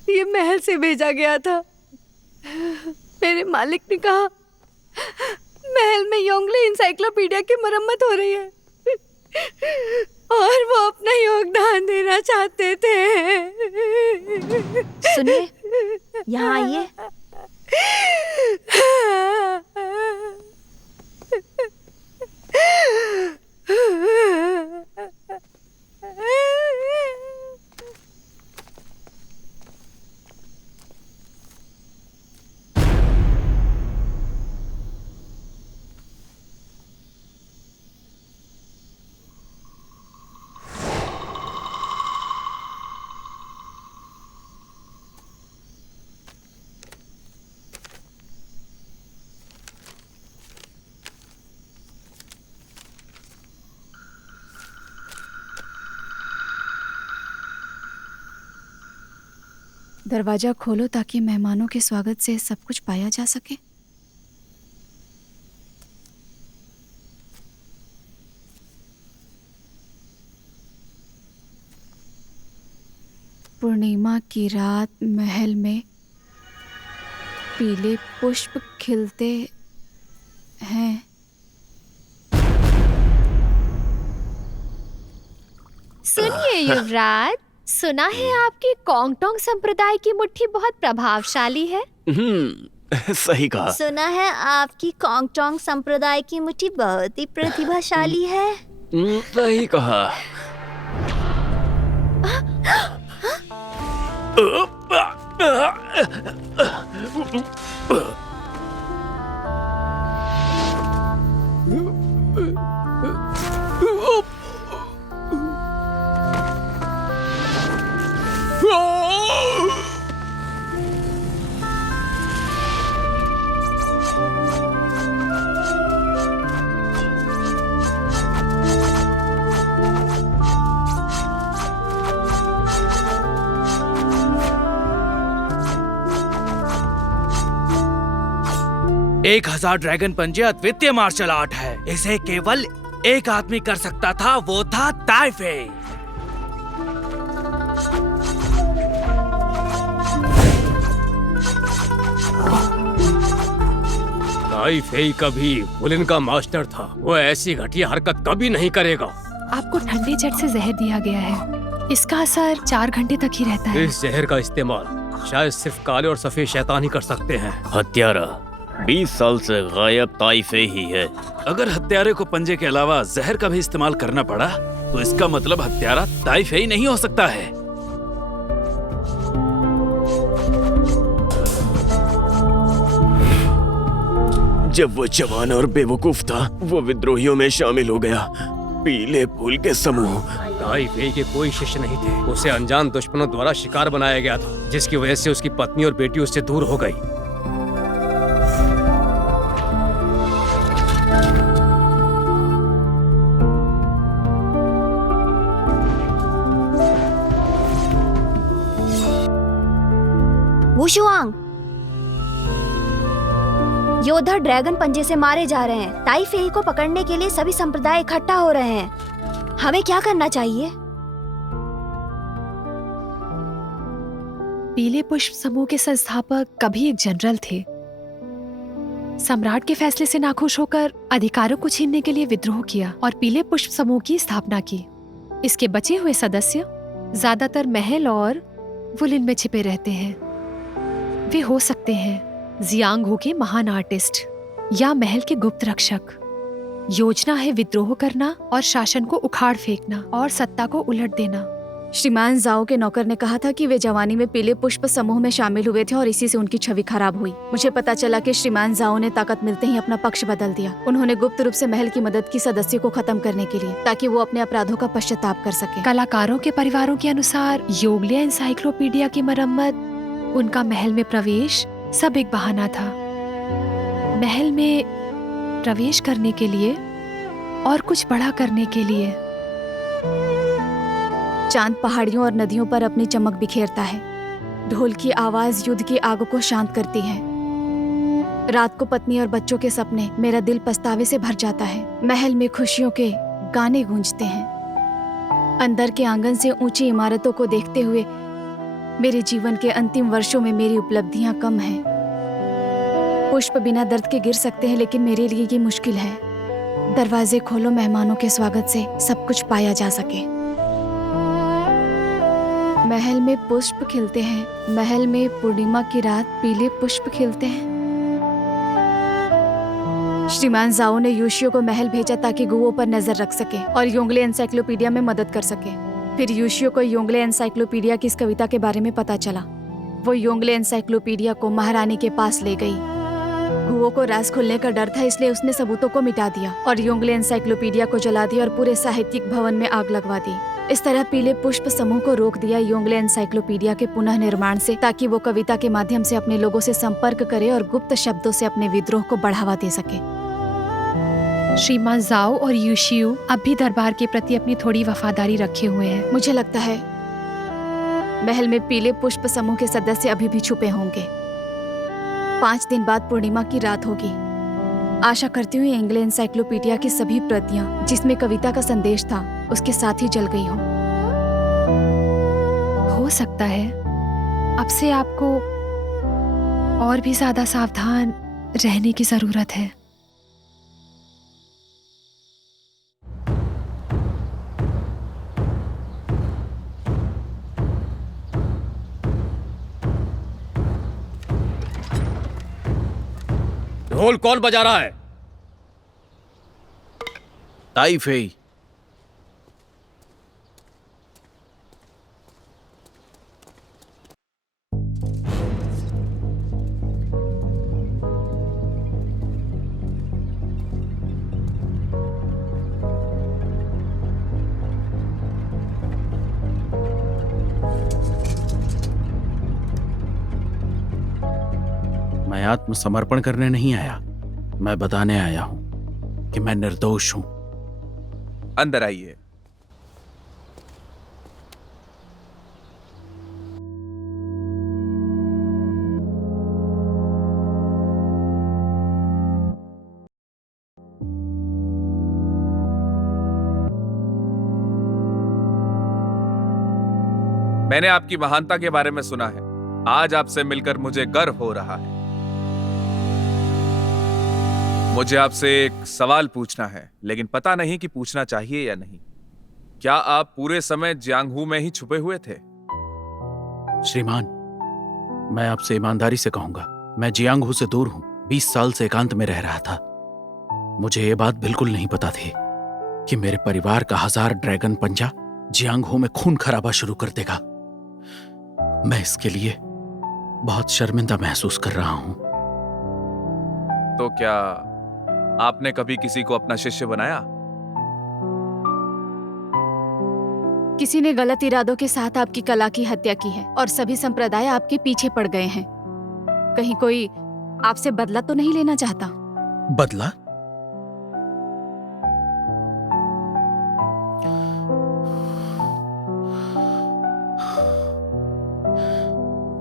ये महल से भेजा गया था। मेरे मालिक ने कहा महल में योंगले इंसाइक्लोपीडिया की मरम्मत हो रही है और वो अपना योगदान देना चाहते थे। सुनिए, यहाँ आइए। दरवाजा खोलो ताकि मेहमानों के स्वागत से सब कुछ पाया जा सके। पूर्णिमा की रात महल में पीले पुष्प खिलते हैं। सुनिए युवराज, सुना है आपकी कोंगटोंग संप्रदाय की मुट्ठी बहुत प्रभावशाली है। सही कहा। सुना है आपकी कोंगटोंग संप्रदाय की मुट्ठी बहुत ही प्रतिभाशाली है। सही कहा। 1000 ड्रैगन पंजे अद्वितीय मार्शल आर्ट है। इसे केवल एक आदमी कर सकता था, वो था ताइफे। ताई फेई कभी वुलिन का मास्टर था। वो ऐसी घटिया हरकत कभी नहीं करेगा। आपको ठंडे जेट से जहर दिया गया है। इसका असर 4 घंटे तक ही रहता है। इस जहर का इस्तेमाल शायद सिर्फ काले और सफेद शैतान ही कर सकते हैं। हत्यारा 20 साल से गायब ताइफे ही है। अगर हत्यारे को पंजे के अलावा जहर का भी इस्तेमाल करना पड़ा तो इसका मतलब हत्यारा ताइफे ही नहीं हो सकता है। जब वो जवान और बेवकूफ था, वो विद्रोहियों में शामिल हो गया। पीले फूल के समूह। ताई फेई के कोई शिष्य नहीं थे। उसे अनजान दुश्मनों द्वारा शिकार बनाया गया था, जिसकी वजह से उसकी पत्नी और बेटी उससे दूर हो गई। वुशुआंग, योद्धा ड्रैगन पंजे से मारे जा रहे हैं। ताई फेई को पकड़ने के लिए सभी संप्रदाय इकट्ठा हो रहे हैं। हमें क्या करना चाहिए? पीले पुष्प समूह के संस्थापक कभी एक जनरल थे। सम्राट के फैसले से नाखुश होकर अधिकारों को छीनने के लिए विद्रोह किया और पीले पुष्प समूह की स्थापना की। इसके बचे हुए सदस्य ज्यादातर महल और वुलिन में छिपे रहते हैं। वे हो सकते हैं जियांगहो के महान आर्टिस्ट या महल के गुप्त रक्षक। योजना है विद्रोह करना और शासन को उखाड़ फेंकना और सत्ता को उलट देना। श्रीमान जाओ के नौकर ने कहा था कि वे जवानी में पीले पुष्प समूह में शामिल हुए थे और इसी से उनकी छवि खराब हुई। मुझे पता चला कि श्रीमान जाओ ने ताकत मिलते ही अपना पक्ष बदल दिया। उन्होंने गुप्त रूप से महल की मदद की सदस्यों को खत्म करने के लिए, ताकि वो अपने अपराधों का पश्चाताप कर सके। कलाकारों के परिवारों के अनुसार योग्ले एनसाइक्लोपीडिया की मरम्मत, उनका महल में प्रवेश सब एक बहाना था। महल में प्रवेश करने के लिए और कुछ बड़ा करने के लिए। चांद पहाड़ियों और नदियों पर अपनी चमक बिखेरता है। ढोल की आवाज युद्ध की आग को शांत करती है। रात को पत्नी और बच्चों के सपने, मेरा दिल पछतावे से भर जाता है। महल में खुशियों के गाने गूंजते हैं। अंदर के आंगन से ऊंची इमारतों को देखते हुए मेरे जीवन के अंतिम वर्षों में मेरी उपलब्धियां कम हैं। पुष्प बिना दर्द के गिर सकते हैं, लेकिन मेरे लिए ये मुश्किल है। दरवाजे खोलो, मेहमानों के स्वागत से सब कुछ पाया जा सके। महल में पुष्प खिलते हैं। महल में पूर्णिमा की रात पीले पुष्प खिलते हैं। श्रीमान जाओ ने यूशियो को महल भेजा ताकि गुओं पर नजर रख सके और योंगले एनसाइक्लोपीडिया में मदद कर सके। फिर यूशियो को योंगले एनसाइक्लोपीडिया की इस कविता के बारे में पता चला। वो योंगले एनसाइक्लोपीडिया को महारानी के पास ले गई। गुओं को राज खुलने का डर था, इसलिए उसने सबूतों को मिटा दिया और योंगले एनसाइक्लोपीडिया को जला दिया और पूरे साहित्यिक भवन में आग लगवा दी। इस तरह पीले पुष्प समूह को रोक दिया योंगले एनसाइक्लोपीडिया के पुनः निर्माण से, ताकि वो कविता के माध्यम से अपने लोगों से संपर्क करे और गुप्त शब्दों से अपने विद्रोह को बढ़ावा दे सके। श्रीमान जाओ और यूशियो अब भी दरबार के प्रति अपनी थोड़ी वफादारी रखे हुए हैं। मुझे लगता है महल में पीले पुष्प समूह के सदस्य अभी भी छुपे होंगे। 5 दिन बाद पूर्णिमा की रात होगी। आशा करती हूँ इंग्लैंड एनसाइक्लोपीडिया की सभी प्रतियां, जिसमें कविता का संदेश था, उसके साथ ही जल गई हो। हो सकता है अब से आपको और भी ज्यादा सावधान रहने की जरूरत है। ढोल कौन बजा रहा है? ताई फेई। मैं आत्मसमर्पण करने नहीं आया, मैं बताने आया हूं कि मैं निर्दोष हूं। अंदर आइए। मैंने आपकी महानता के बारे में सुना है। आज आपसे मिलकर मुझे गर्व हो रहा है। मुझे आपसे एक सवाल पूछना है, लेकिन पता नहीं कि पूछना चाहिए या नहीं। क्या आप पूरे समय जियांगहू में ही छुपे हुए थे? श्रीमान, मैं आपसे ईमानदारी से कहूंगा, मैं जियांगहू से दूर हूं। 20 साल से एकांत में रह रहा था। मुझे ये बात बिल्कुल नहीं पता थी कि मेरे परिवार का 1000 ड्रैगन पंजा जियांगहू में खून खराबा शुरू कर देगा। मैं इसके लिए बहुत शर्मिंदा महसूस कर रहा हूं। तो क्या आपने कभी किसी को अपना शिष्य बनाया? किसी ने गलत इरादों के साथ आपकी कला की हत्या की है और सभी संप्रदाय आपके पीछे पड़ गए हैं। कहीं कोई आपसे बदला तो नहीं लेना चाहता? बदला?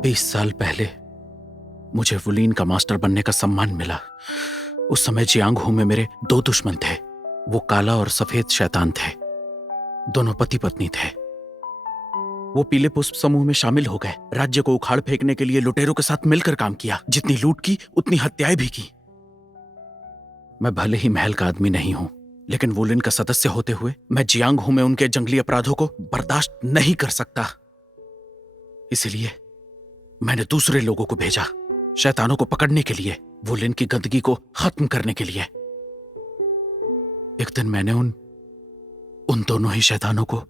बीस साल पहले मुझे वुलीन का मास्टर बनने का सम्मान मिला। उस समय जियांगहू में मेरे 2 दुश्मन थे। वो काला और सफेद शैतान थे। दोनों पति पत्नी थे। वो पीले पुष्प समूह में शामिल हो गए। राज्य को उखाड़ फेंकने के लिए लुटेरों के साथ मिलकर काम किया। जितनी लूट की उतनी हत्याएं भी की। मैं भले ही महल का आदमी नहीं हूं, लेकिन वुलिन का सदस्य होते हुए मैं जियांगहू में उनके जंगली अपराधों को बर्दाश्त नहीं कर सकता। इसलिए मैंने दूसरे लोगों को भेजा, शैतानों को पकड़ने के लिए, वुलिन की गंदगी को खत्म करने के लिए। एक दिन मैंने उन दोनों ही शैतानों को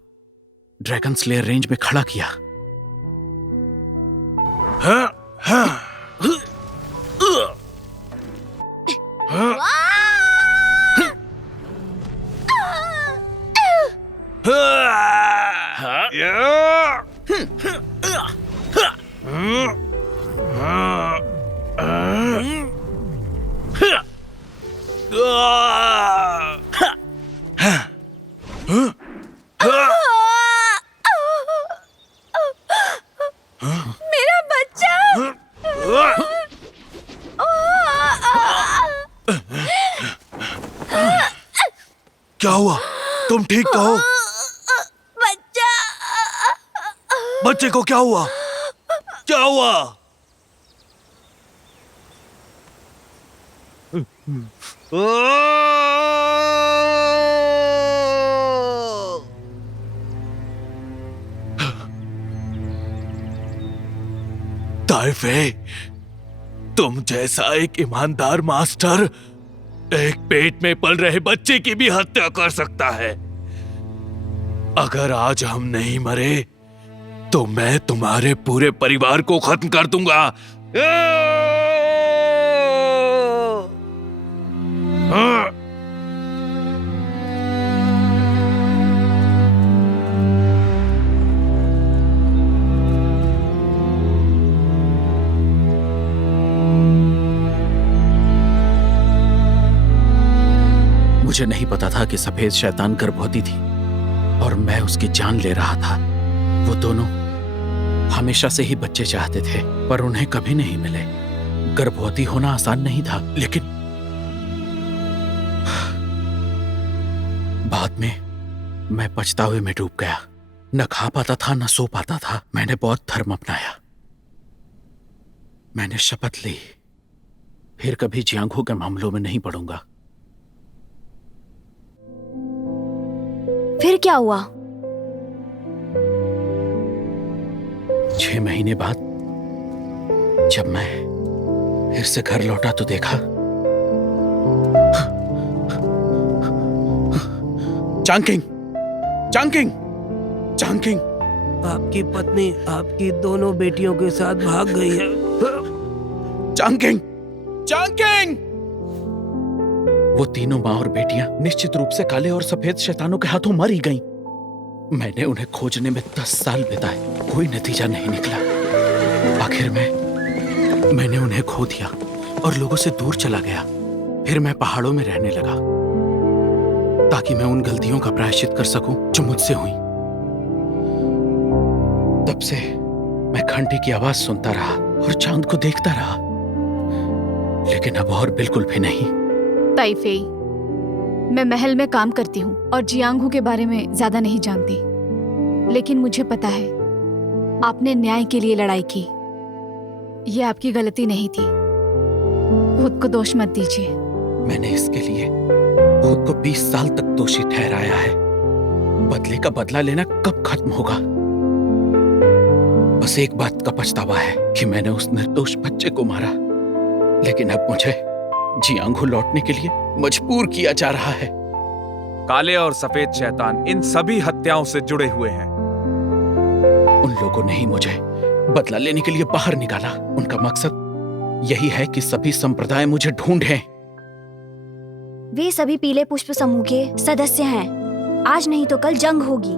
ड्रैगन स्लेयर रेंज में खड़ा किया। मेरा बच्चा! क्या हुआ? तुम ठीक कहो? बच्चा! बच्चे को क्या हुआ? क्या हुआ? ताइफे, तुम जैसा एक ईमानदार मास्टर एक पेट में पल रहे बच्चे की भी हत्या कर सकता है। अगर आज हम नहीं मरे तो मैं तुम्हारे पूरे परिवार को खत्म कर दूंगा। मुझे नहीं पता था कि सफेद शैतान गर्भवती थी और मैं उसकी जान ले रहा था। वो दोनों हमेशा से ही बच्चे चाहते थे, पर उन्हें कभी नहीं मिले। गर्भवती होना आसान नहीं था, लेकिन बाद में मैं पछतावे में डूब गया। न खा पाता था, न सो पाता था। मैंने बौद्ध धर्म अपनाया। मैंने शपथ ली, फिर कभी जियांगहू के मामलों में नहीं पड़ूंगा। फिर क्या हुआ? 6 महीने बाद जब मैं फिर से घर लौटा तो देखा चांगकिंग, चांगकिंग, चांगकिंग। आपकी पत्नी आपकी दोनों बेटियों के साथ भाग गई है। Chongqing, Chongqing. वो तीनों माँ और बेटियां निश्चित रूप से काले और सफेद शैतानों के हाथों मर ही गईं। मैंने उन्हें खोजने में 10 साल बिताए, कोई नतीजा नहीं निकला। आखिर में मैंने उन्हें खो दिया और लोगों से दूर चला गया। फिर मैं पहाड़ों में रहने लगा ताकि मैं उन गलतियों का प्रायश्चित कर सकूं जो मुझसे हुई। तब से मैं घंटी की आवाज सुनता रहा और चांद को देखता रहा, लेकिन अब और बिल्कुल भी नहीं। ताइफेई, मैं महल में काम करती हूँ और जियांगहू के बारे में ज्यादा नहीं जानती, लेकिन मुझे पता है आपने न्याय के लिए लड़ाई की। ये आपकी गलती नहीं थी। खुद को दोष मत दीजिए। मैंने इसके लिए खुद को 20 साल तक दोषी ठहराया है। बदले का बदला लेना कब खत्म होगा? बस एक बात का पछतावा है कि मैंने उस निर्दोष बच्चे को मारा, लेकिन अब मुझे जियांगू लौटने के लिए मजबूर किया जा रहा है। काले और सफेद शैतान इन सभी हत्याओं से जुड़े हुए हैं। उन लोगों ने ही मुझे बदला लेने के लिए बाहर निकाला। उनका मकसद यही है कि सभी संप्रदाय मुझे ढूंढें। वे सभी पीले पुष्प समूह के सदस्य हैं। आज नहीं तो कल जंग होगी।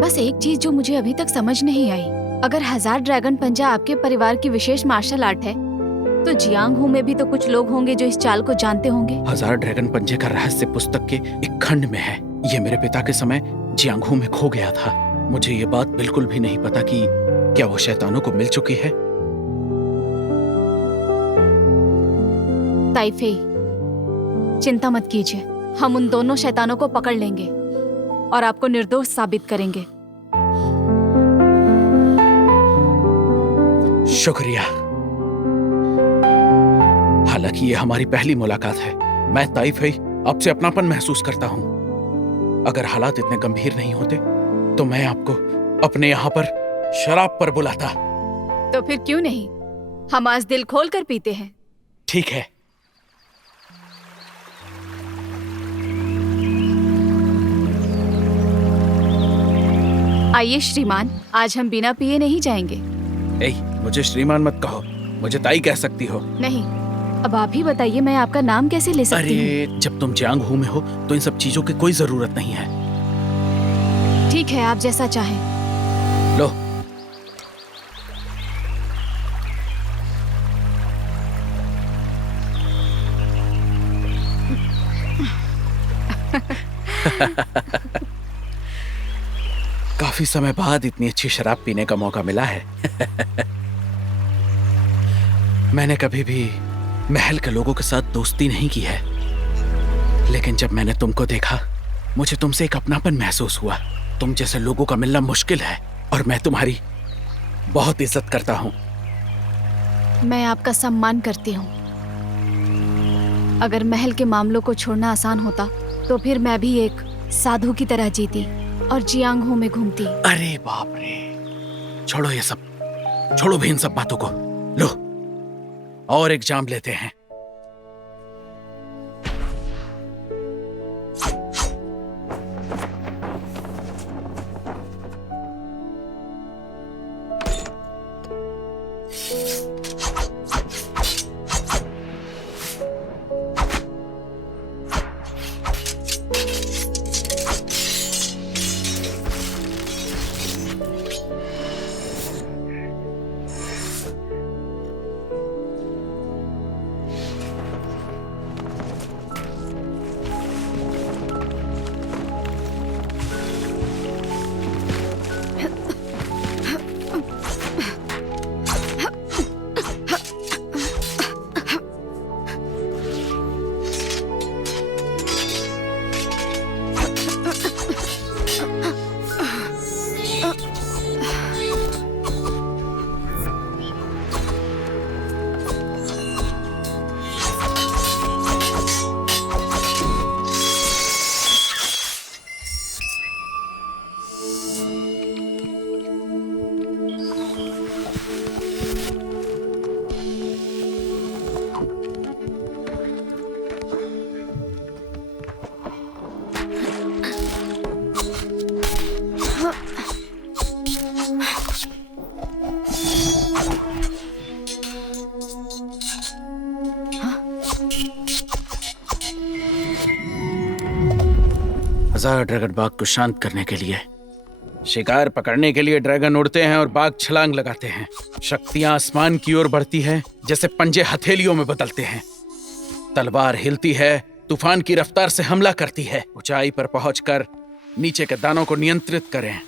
बस एक चीज जो मुझे अभी तक समझ नहीं आई, अगर 1000 ड्रैगन पंजा आपके परिवार की विशेष मार्शल आर्ट है, तो जियांगहू में भी तो कुछ लोग होंगे जो इस चाल को जानते होंगे। 1000 ड्रैगन पंजे का रहस्य पुस्तक के एक खंड में है। ये मेरे पिता के समय जियांगहू में खो गया था। मुझे ये बात बिल्कुल भी नहीं पता कि क्या वो शैतानों को मिल चुकी है। ताइफे, चिंता मत कीजिए, हम उन दोनों शैतानों को पकड़ लेंगे और आपको निर्दोष साबित करेंगे। शुक्रिया। हालांकि ये हमारी पहली मुलाकात है। मैं ताइफे आपसे अपनापन महसूस करता हूँ। अगर हालात इतने गंभीर नहीं होते तो मैं आपको अपने यहाँ पर शराब पर बुलाता। तो फिर क्यों नहीं, हम आज दिल खोल कर पीते हैं। ठीक है। आइए श्रीमान, आज हम बिना पिए नहीं जाएंगे। मुझे श्रीमान मत कहो, मुझे ताई कह सकती हो। नहीं, अब आप ही बताइए, मैं आपका नाम कैसे ले सकती हूँ? अरे, जब तुम जियांगहू में हो तो इन सब चीजों की कोई जरूरत नहीं है। ठीक है, आप जैसा चाहें। लो। काफी समय बाद इतनी अच्छी शराब पीने का मौका मिला है। मैंने कभी भी महल के लोगों के साथ दोस्ती नहीं की है, लेकिन जब मैंने तुमको देखा मुझे तुमसे एक अपनापन महसूस हुआ। तुम जैसे लोगों का मिलना मुश्किल है और मैं तुम्हारी बहुत इज्जत करता हूँ। मैं आपका सम्मान करती हूँ। अगर महल के मामलों को छोड़ना आसान होता तो फिर मैं भी एक साधु की तरह जीती और जियांगहू में घूमती। अरे बाप रे, छोड़ो ये सब, छोड़ो भी इन सब बातों को। लो, और एक जाम लेते हैं। ड्रैगन बाघ को शांत करने के लिए, शिकार पकड़ने के लिए ड्रैगन उड़ते हैं और बाघ छलांग लगाते हैं। शक्तियां आसमान की ओर बढ़ती हैं जैसे पंजे हथेलियों में बदलते हैं। तलवार हिलती है, तूफान की रफ्तार से हमला करती है। ऊंचाई पर पहुंचकर नीचे के दानों को नियंत्रित करें।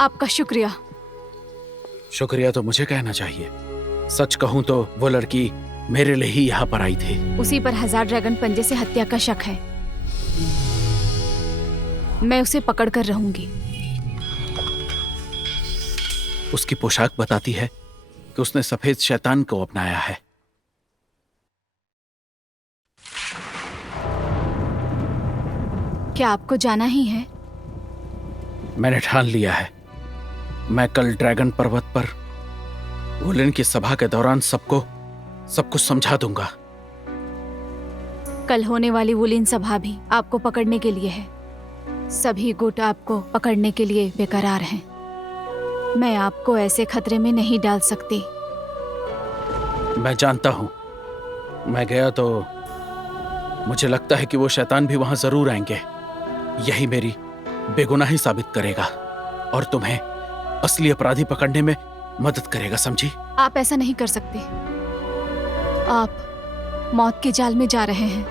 आपका शुक्रिया। शुक्रिया तो मुझे कहना चाहिए। सच कहूं तो वो लड़की मेरे लिए ही यहाँ पर आई थी। उसी पर 1000 ड्रैगन पंजे से हत्या का शक है। मैं उसे पकड़ कर रहूंगी। उसकी पोशाक बताती है कि उसने सफेद शैतान को अपनाया है। क्या आपको जाना ही है? मैंने ठान लिया है। मैं कल ड्रैगन पर्वत पर वुलिन की सभा के दौरान सबको सब कुछ समझा दूंगा। कल होने वाली वुलिन सभा भी आपको पकड़ने के लिए है। सभी गुट आपको पकड़ने के लिए बेकरार हैं। मैं आपको ऐसे खतरे में नहीं डाल सकती। मैं जानता हूं। मैं गया तो मुझे लगता है कि वो शैतान भी वहां जरूर आएंगे। यही मेरी बेगुनाही साबित करेगा और तुम्हें असली अपराधी पकड़ने में मदद करेगा, समझी? आप ऐसा नहीं कर सकते। आप मौत के जाल में जा रहे हैं।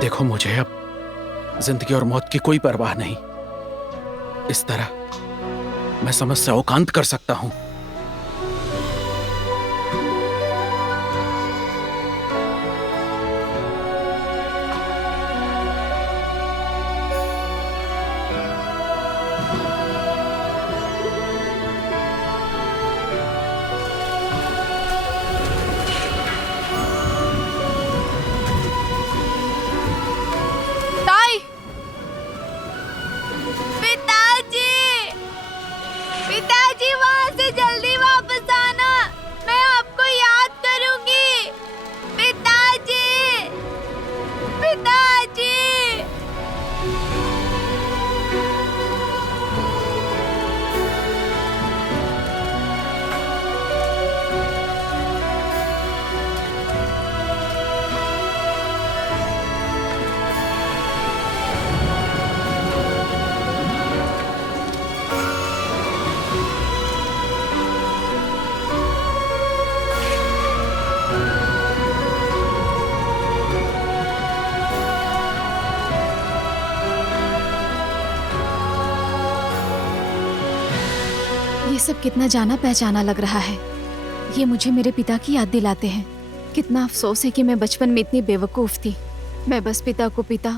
देखो, मुझे अब जिंदगी और मौत की कोई परवाह नहीं। इस तरह मैं समस्या को शांत कर सकता हूं। ये सब कितना जाना पहचाना लग रहा है। ये मुझे मेरे पिता की याद दिलाते हैं। कितना अफसोस है कि मैं बचपन में इतनी बेवकूफ थी। मैं बस पिता को पिता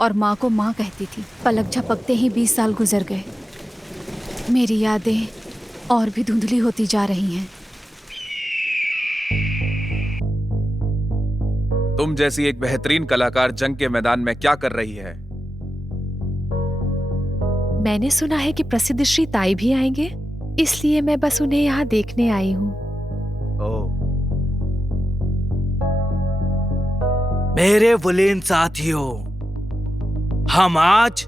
और माँ को माँ कहती थी। पलक झपकते ही 20 साल गुजर गए। मेरी यादें और भी धुंधली होती जा रही हैं। तुम जैसी एक बेहतरीन कलाकार जंग के मैदान में क्या कर रही है? मैंने सुना है कि प्रसिद्ध श्री ताई भी आएंगे, इसलिए मैं बस उन्हें यहाँ देखने आई हूँ। मेरे वुलिन साथियों, हम आज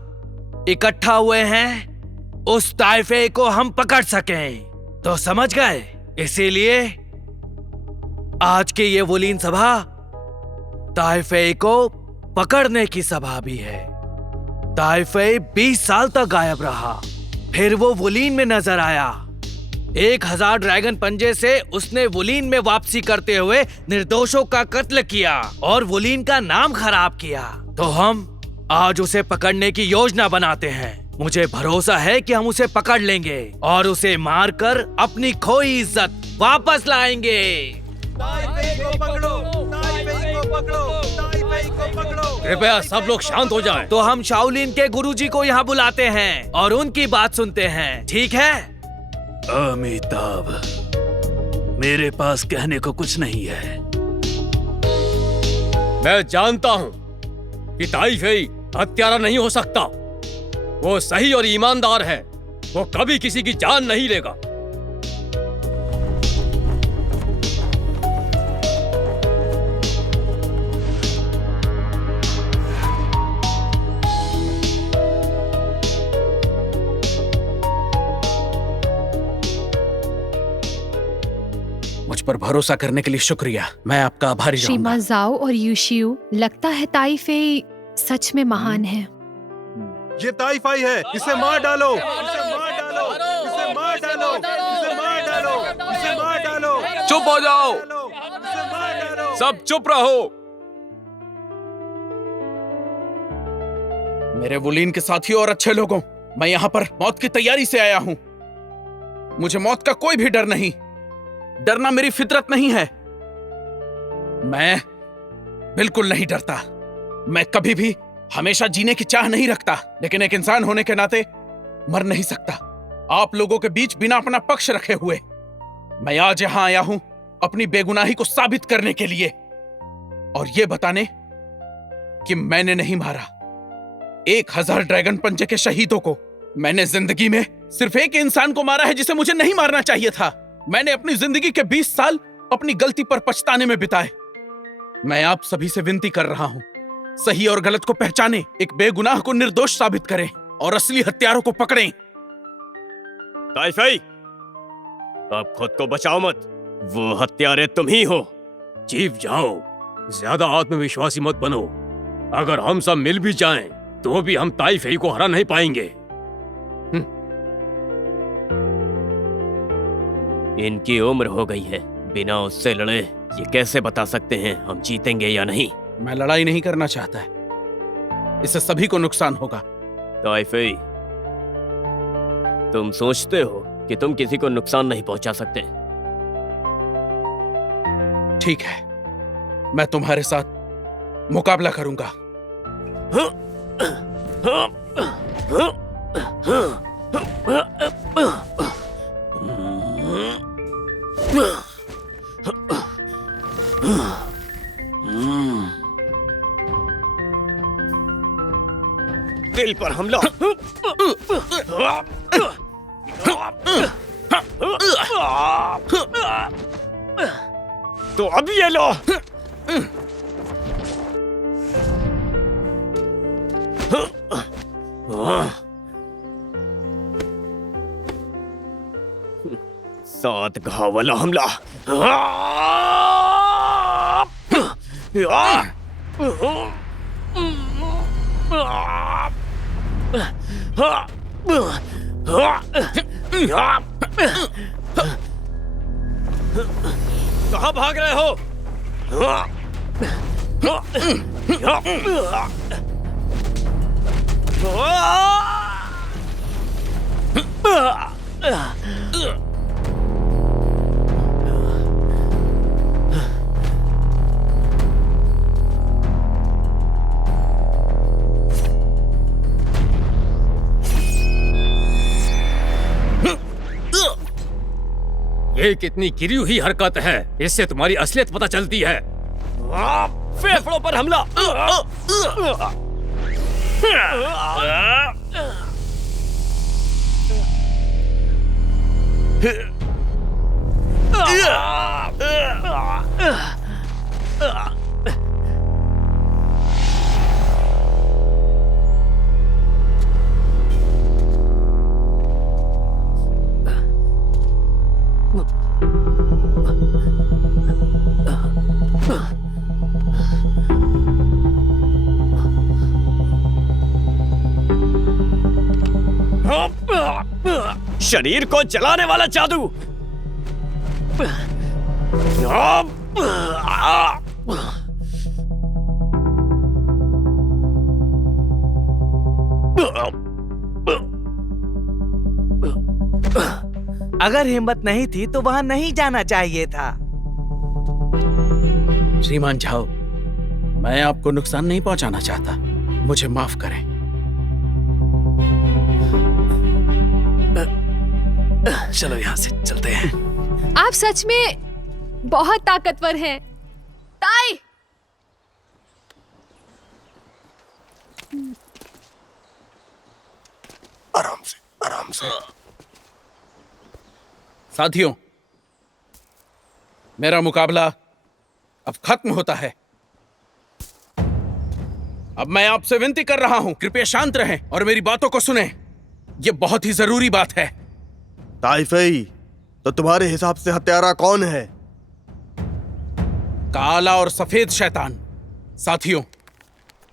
इकट्ठा हुए हैं उस ताइफे को हम पकड़ सकें, तो समझ गए? इसीलिए आज की ये वुलिन सभा ताइफे को पकड़ने की सभा भी है। ताइफे 20 साल तक गायब रहा, फिर वो वुलिन में नजर आया। 1000 ड्रैगन पंजे से उसने वुलिन में वापसी करते हुए निर्दोषों का कत्ल किया और वुलिन का नाम खराब किया। तो हम आज उसे पकड़ने की योजना बनाते हैं। मुझे भरोसा है कि हम उसे पकड़ लेंगे और उसे मारकर अपनी खोई इज्जत वापस लाएंगे। कृपया सब लोग शांत हो जाएं। तो हम शाओलिन के गुरुजी को यहाँ बुलाते हैं और उनकी बात सुनते हैं, ठीक है? अमिताभ, मेरे पास कहने को कुछ नहीं है। मैं जानता हूँ कि ताइफे हत्यारा नहीं हो सकता। वो सही और ईमानदार है। वो कभी किसी की जान नहीं लेगा। मुझ पर भरोसा करने के लिए शुक्रिया। मैं आपका आभारी रहूंगा। श्रीमान जाओ और यूशियू, लगता है ताइफे सच में महान है। ये ताइफाई है, इसे मार डालो, इसे मार डालो, इसे मार डालो, इसे मार डालो, इसे मार डालो। चुप हो जाओ, सब चुप रहो। मेरे वुलीन के साथियों और अच्छे लोगों, मैं यहां पर मौत की तैयारी से आया हूं। मुझे मौत का कोई भी डर नहीं। डरना मेरी फितरत नहीं है। मैं बिल्कुल नहीं डरता। मैं कभी भी हमेशा जीने की चाह नहीं रखता, लेकिन एक इंसान होने के नाते मर नहीं सकता। आप लोगों के बीच बिना अपना पक्ष रखे हुए मैं आज यहां आया हूं अपनी बेगुनाही को साबित करने के लिए और यह बताने कि मैंने नहीं मारा 1000 ड्रैगन पंजे के शहीदों को। मैंने जिंदगी में सिर्फ एक इंसान को मारा है जिसे मुझे नहीं मारना चाहिए था। मैंने अपनी जिंदगी के 20 साल अपनी गलती पर पछताने में बिताए। मैं आप सभी से विनती कर रहा हूं, सही और गलत को पहचाने, एक बेगुनाह को निर्दोष साबित करें और असली हत्यारों को पकड़ें। ताइफई, अब खुद को बचाओ मत, वो हत्यारे तुम ही हो। चीफ जाओ, ज्यादा आत्मविश्वासी मत बनो। अगर हम सब मिल भी जाएं, तो भी हम ताइफई को हरा नहीं पाएंगे। इनकी उम्र हो गई है, बिना उससे लड़े ये कैसे बता सकते हैं हम जीतेंगे या नहीं? मैं लड़ाई नहीं करना चाहता है, इससे सभी को नुकसान होगा। ताइफई, तुम सोचते हो कि तुम किसी को नुकसान नहीं पहुंचा सकते? ठीक है, मैं तुम्हारे साथ मुकाबला करूंगा। दिल पर हमला। तो अब ये लो। सात घाव वाला हमला। कहाँ भाग रहे हो? ये कितनी गिरी हुई हरकत है, इससे तुम्हारी असलियत पता चलती है। फेफड़ों पर हमला। शरीर को जलाने वाला जादू। अगर हिम्मत नहीं थी तो वहां नहीं जाना चाहिए था। श्रीमान झाओ, मैं आपको नुकसान नहीं पहुंचाना चाहता, मुझे माफ करें। चलो यहाँ से चलते हैं। आप सच में बहुत ताकतवर हैं। ताई, आराम से, आराम से। साथियों, मेरा मुकाबला अब खत्म होता है। अब मैं आपसे विनती कर रहा हूं, कृपया शांत रहें और मेरी बातों को सुनें। यह बहुत ही जरूरी बात है। ताइफई, तो तुम्हारे हिसाब से हत्यारा कौन है? काला और सफेद शैतान। साथियों,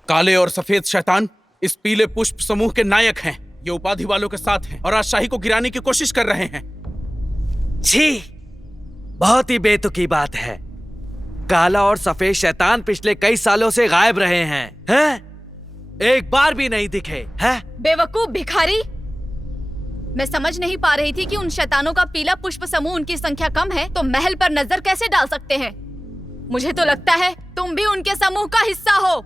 काले और सफेद शैतान इस पीले पुष्प समूह के नायक हैं। ये उपाधि वालों के साथ हैं और आज शाही को गिराने की कोशिश कर रहे हैं। छी, बहुत ही बेतुकी बात है। काला और सफेद शैतान पिछले कई सालों से गायब रहे हैं। एक बार भी नहीं दिखे हैं? बेवकूफ भिखारी, मैं समझ नहीं पा रही थी कि उन शैतानों का पीला पुष्प समूह उनकी संख्या कम है तो महल पर नजर कैसे डाल सकते हैं। मुझे तो लगता है तुम भी उनके समूह का हिस्सा हो।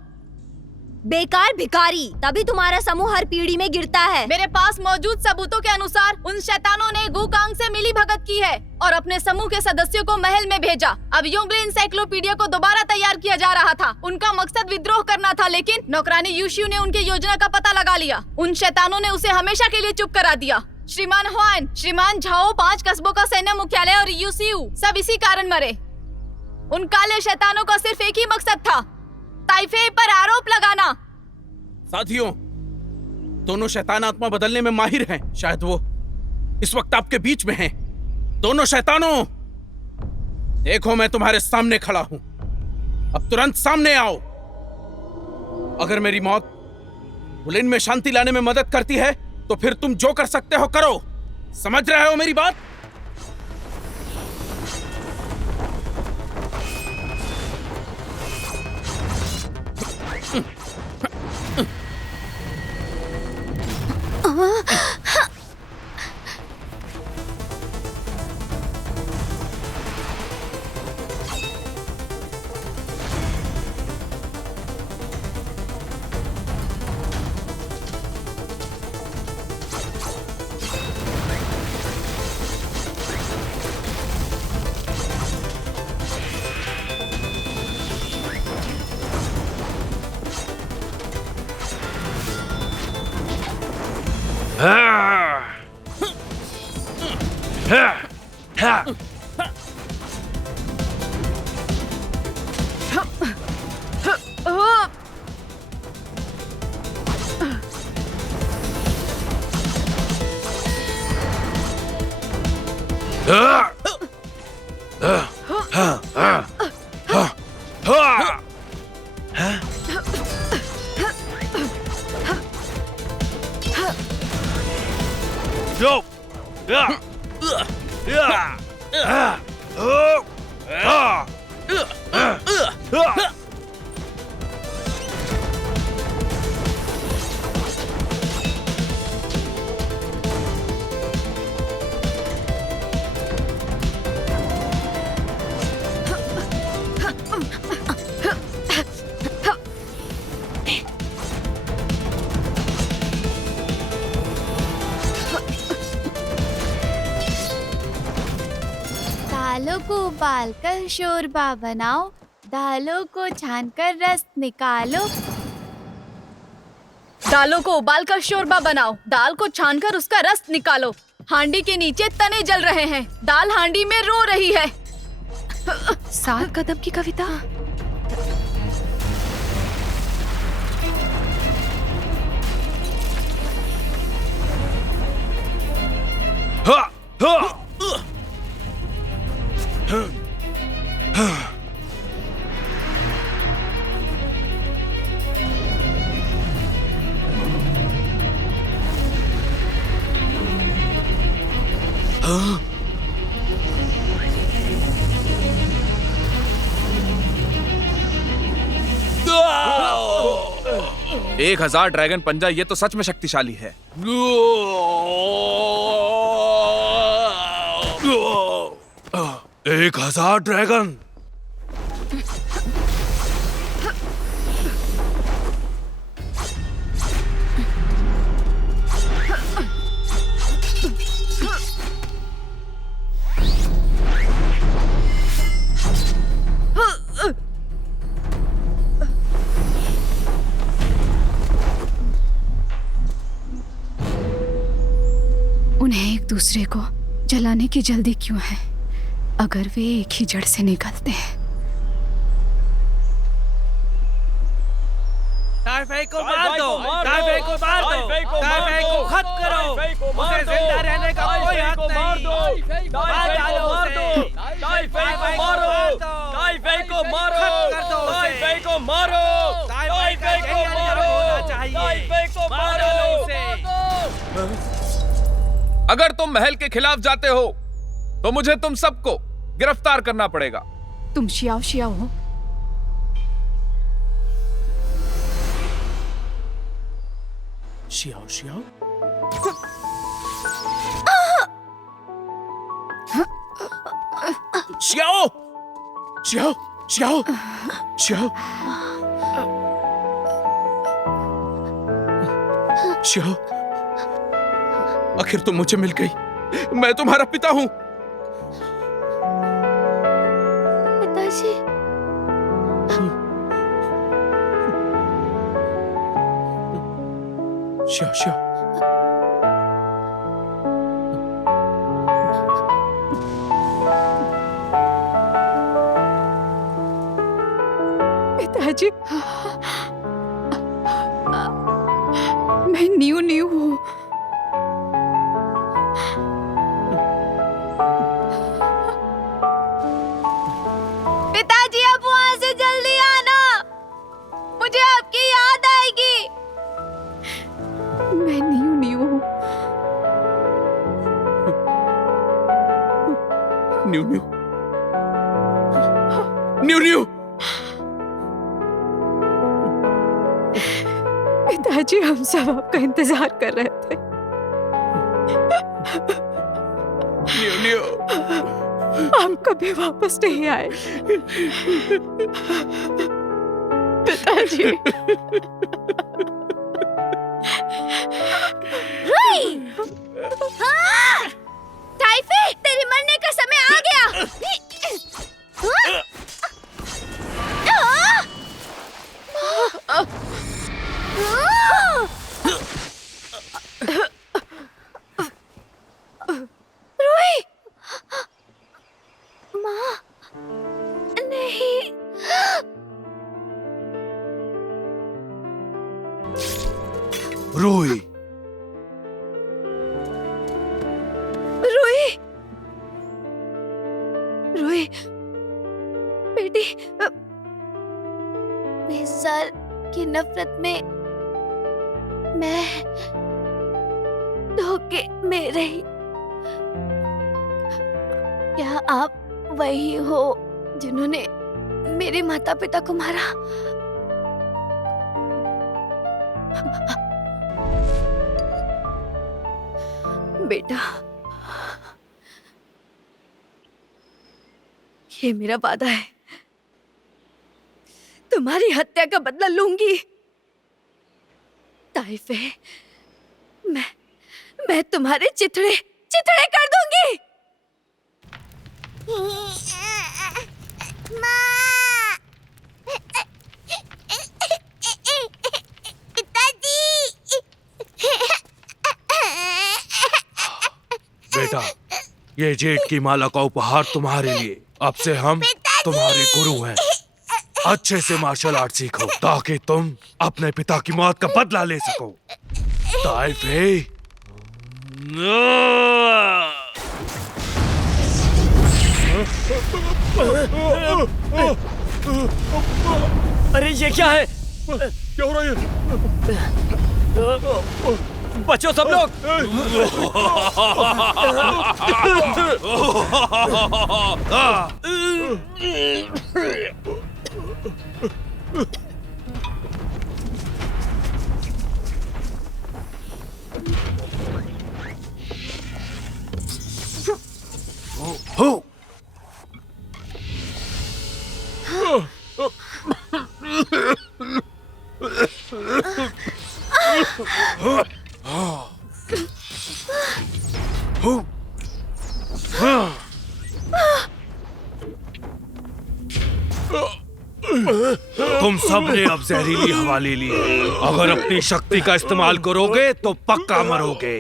बेकार भिखारी, तभी तुम्हारा समूह हर पीढ़ी में गिरता है। मेरे पास मौजूद सबूतों के अनुसार उन शैतानों ने गुकांग से मिली भगत की है और अपने समूह के सदस्यों को महल में भेजा। अब योंगले इंसाइक्लोपीडिया को दोबारा तैयार किया जा रहा था। उनका मकसद विद्रोह करना था, लेकिन नौकरानी यूशियो ने उनकी योजना का पता लगा लिया। उन शैतानों ने उसे हमेशा के लिए चुप करा दिया। श्रीमान हुआन, श्रीमान झाओ, 5 कस्बों का सैन्य मुख्यालय और यूसियू सब इसी कारण मरे। उन काले शैतानों का सिर्फ एक ही मकसद था, ताइफे पर आरोप लगाना। साथियों, दोनों शैतान आत्मा बदलने में माहिर हैं। शायद वो इस वक्त आपके बीच में हैं। दोनों शैतानों, देखो मैं तुम्हारे सामने खड़ा हूं। अब तुरंत सामने आओ। अगर मेरी मौत वुलिन में शांति लाने में मदद करती है तो फिर तुम जो कर सकते हो करो। समझ रहे हो मेरी बात? दालों को उबालकर शोरबा बनाओ, दालों को छानकर रस निकालो। दालों को उबालकर शोरबा बनाओ, दाल को छानकर उसका रस निकालो। हांडी के नीचे तने जल रहे हैं, दाल हांडी में रो रही है। 7 कदम की कविता। एक 1000 ड्रैगन पंजा, ये तो सच में शक्तिशाली है। 1000 ड्रैगन। उन्हें एक दूसरे को जलाने की जल्दी क्यों है, अगर वे एक ही जड़ से निकलते हैं। ताइफे को मार दो, ताइफे को मार दो, ताइफे को खत्म करो, उसे जिंदा रहने का कोई हक नहीं। मार डालो उसे, ताइफे को मारो, ताइफे को मारो, ताइफे को मारो, ताइफे को मारो, ताइफे को मारो उसे। अगर तुम महल के खिलाफ जाते हो तो मुझे तुम सबको गिरफ्तार करना पड़ेगा। तुम शियाओ हो? Xiao Xiao Xiao Xiao Xiao Xiao Xiao, आखिर तुम मुझे मिल गई। मैं तुम्हारा पिता हूं। पिताजी। शियाओ शियाओ, पिताजी, मैं न्यू न्यू हूँ। पिताजी, आप वहाँ से जल्दी आना, मुझे आपकी याद आएगी। मैं न्यू न्यू हूँ। New new new new. पिताजी, हम सब आपका इंतजार कर रहे थे। न्यू न्यू, आप कभी वापस नहीं आए। पिताजी। रुई! हाँ! टाइफे, तेरे मरने का समय आ गया। रोई, माँ, नहीं। रोई, रोई, रोई, बेटी। 20 साल की नफरत में मैं धोखे में रही। क्या आप वही हो जिन्होंने मेरे माता पिता को मारा? बेटा, ये मेरा वादा है, तुम्हारी हत्या का बदला लूंगी। ताइफे, मैं तुम्हारे चिथड़े चिथड़े कर दूंगी। बेटा, ये जेठ की माला का उपहार तुम्हारे लिए। अब से हम तुम्हारे गुरु हैं। अच्छे से मार्शल आर्ट सीखो ताकि तुम अपने पिता की मौत का बदला ले सको। ताइफे, अरे ये क्या है? क्या हो रहा है? बचो सब लोग। तुम सबने अब जहरीली हवा ले ली है। अगर अपनी शक्ति का इस्तेमाल करोगे तो पक्का मरोगे।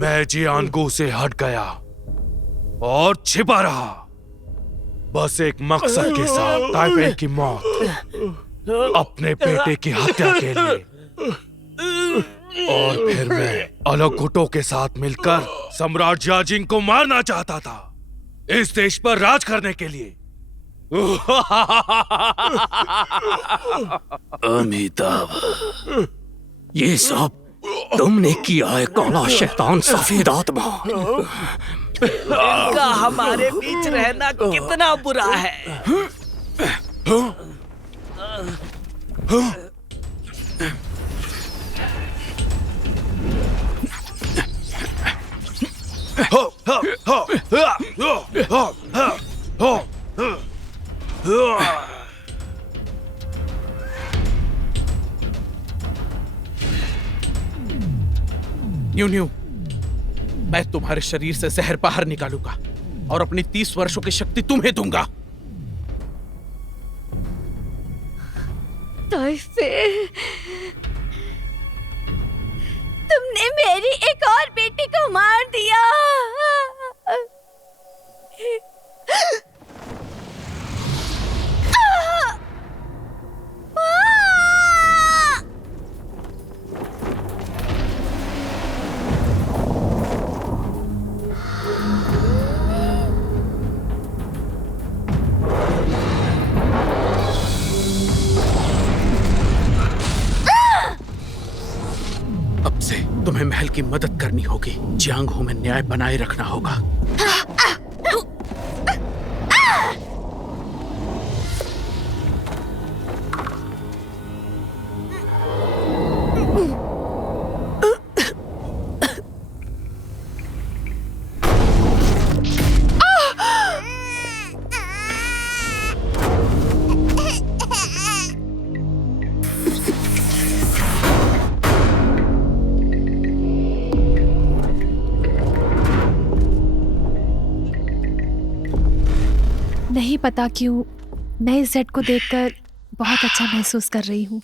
मैं जियानगू से हट गया और छिपा रहा, बस एक मकसद के साथ, ताइफे की मौत, अपने बेटे की हत्या के लिए। और फिर मैं अलग गुटों के साथ मिलकर सम्राट जियाजिंग को मारना चाहता था, इस देश पर राज करने के लिए। अमिताभ, ये सब तुमने किया है काला शैतान सफेद आत्मा। इनका हमारे बीच रहना कितना बुरा है। न्यू न्यू, मैं तुम्हारे शरीर से जहर बाहर निकालूंगा और अपनी 30 वर्षों की शक्ति तुम्हें दूंगा। ताइफे, तुमने मेरी एक और बेटी को मार दिया। अब से तुम्हें महल की मदद करनी होगी। जियांगहू में न्याय बनाए रखना होगा। नहीं पता क्यों मैं इस जेड को देखकर बहुत अच्छा महसूस कर रही हूँ।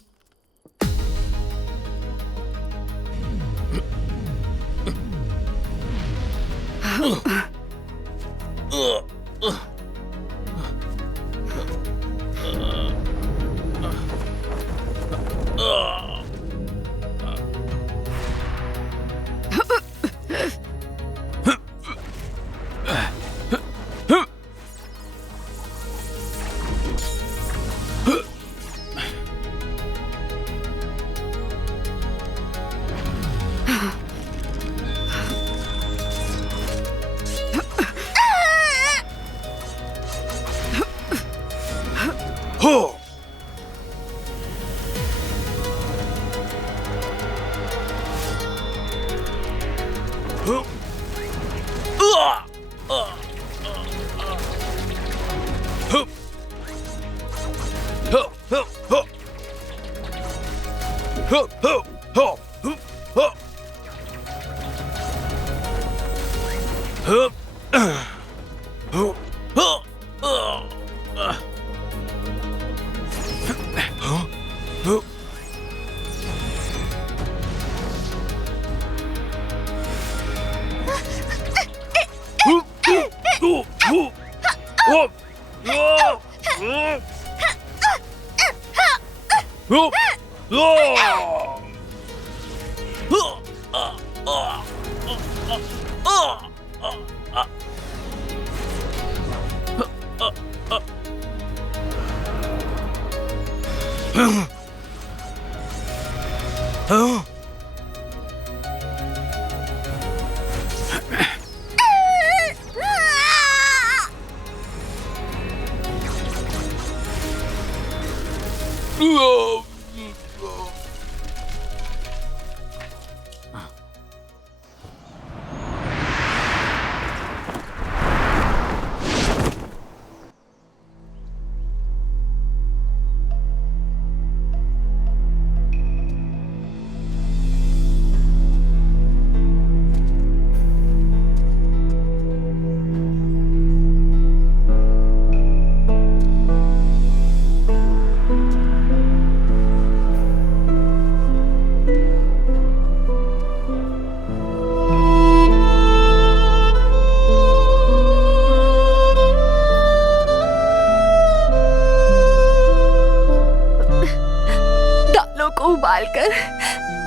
उबालकर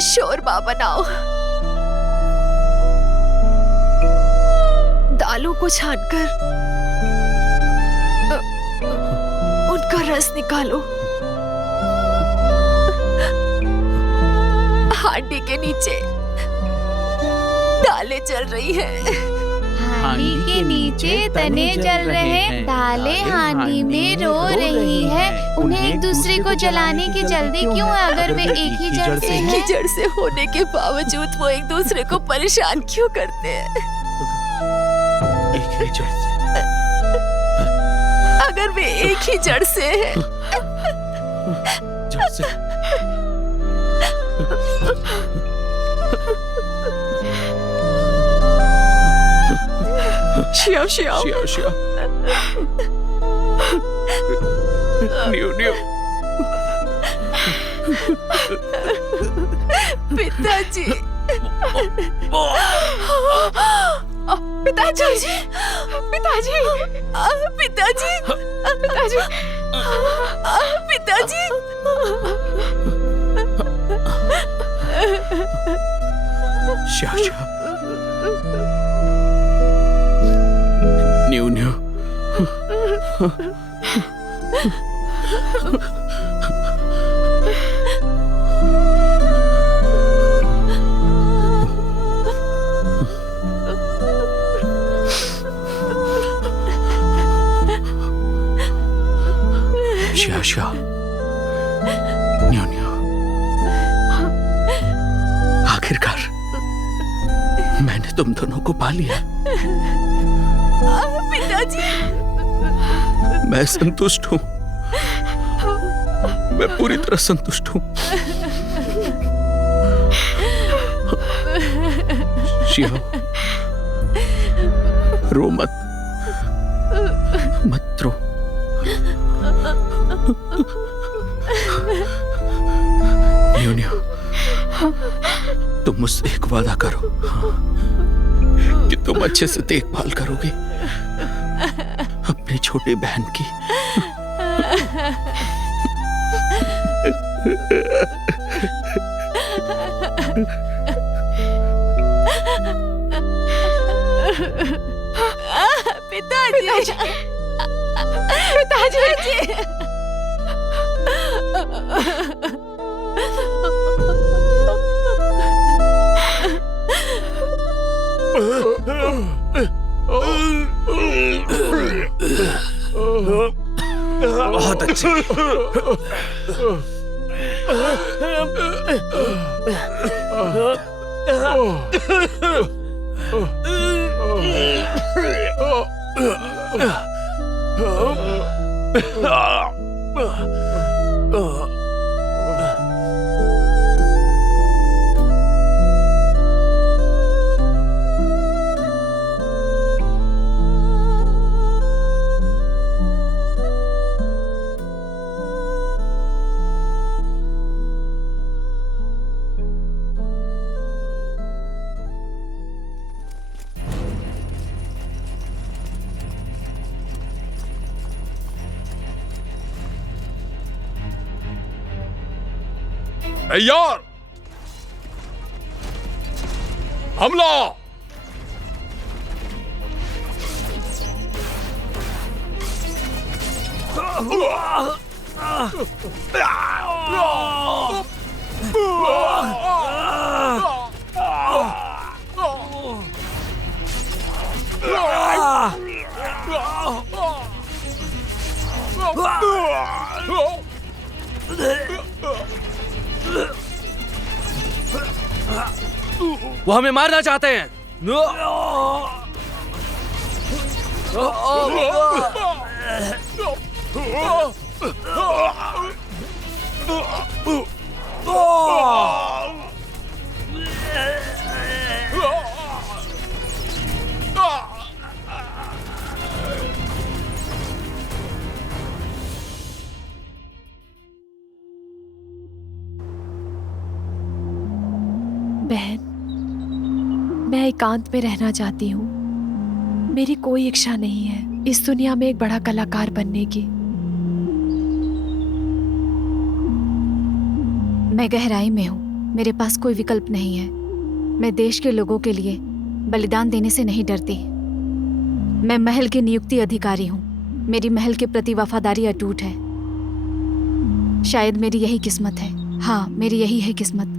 शोरबा बनाओ। दालों को छानकर उनका रस निकालो। हांडी के नीचे दालें जल रही हैं। हांडी के नीचे तने जल रहे हैं, दालें हांडी में रो रही है। उन्हें एक दूसरे को जलाने की जल्दी क्यों है अगर वे एक ही जड़ से हैं? जड़ से होने के बावजूद वो एक दूसरे को परेशान क्यों करते हैं? एक ही जड़ से। अगर वे एक ही जड़ से है, जड़ से श्याम श्याम श्याम श्याम न्यू न्यू पिताजी, पिताजी, पिताजी, पिताजी, पिताजी, पिताजी। श्याम श्याम न्यू न्यू श्या न्यू न्यू आखिरकार मैंने तुम दोनों को पा लिया। पिताजी, मैं संतुष्ट हूं, मैं पूरी तरह संतुष्ट हूं। शिव, रो मत, मत रो। न्यू न्यू, तुम मुझसे एक वादा करो कि तुम अच्छे से देखभाल करोगे अपनी छोटी बहन की। पिताजी, पिताजी, बहुत अच्छे। तैयार, हमला। वो हमें मारना चाहते हैं। बहन, मैं एकांत में रहना चाहती हूँ। मेरी कोई इच्छा नहीं है इस दुनिया में एक बड़ा कलाकार बनने की। मैं गहराई में हूँ, मेरे पास कोई विकल्प नहीं है। मैं देश के लोगों के लिए बलिदान देने से नहीं डरती। मैं महल की नियुक्ति अधिकारी हूँ। मेरी महल के प्रति वफादारी अटूट है। शायद मेरी यही किस्मत है। हाँ, मेरी यही है किस्मत।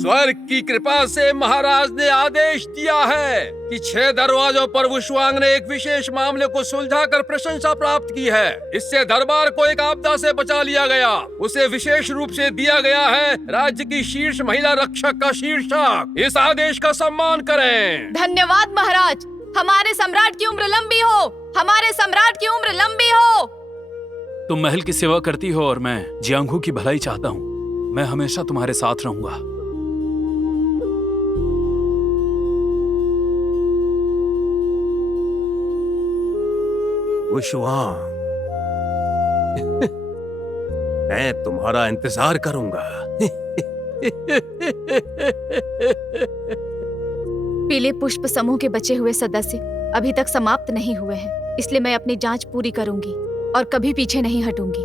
स्वर्ग की कृपा से महाराज ने आदेश दिया है कि 6 दरवाजों पर वुशुआंग ने एक विशेष मामले को सुलझाकर प्रशंसा प्राप्त की है। इससे दरबार को एक आपदा से बचा लिया गया। उसे विशेष रूप से दिया गया है राज्य की शीर्ष महिला रक्षक का शीर्षक। इस आदेश का सम्मान करें। धन्यवाद महाराज, हमारे सम्राट की उम्र लंबी हो, हमारे सम्राट की उम्र लंबी हो। तुम महल की सेवा करती हो और मैं जियांगू की भलाई चाहता हूँ। मैं हमेशा तुम्हारे साथ रहूंगा। वुशुआंग, मैं तुम्हारा इंतजार करूंगा। पीले पुष्प समूह के बचे हुए सदस्य अभी तक समाप्त नहीं हुए हैं, इसलिए मैं अपनी जांच पूरी करूंगी और कभी पीछे नहीं हटूंगी।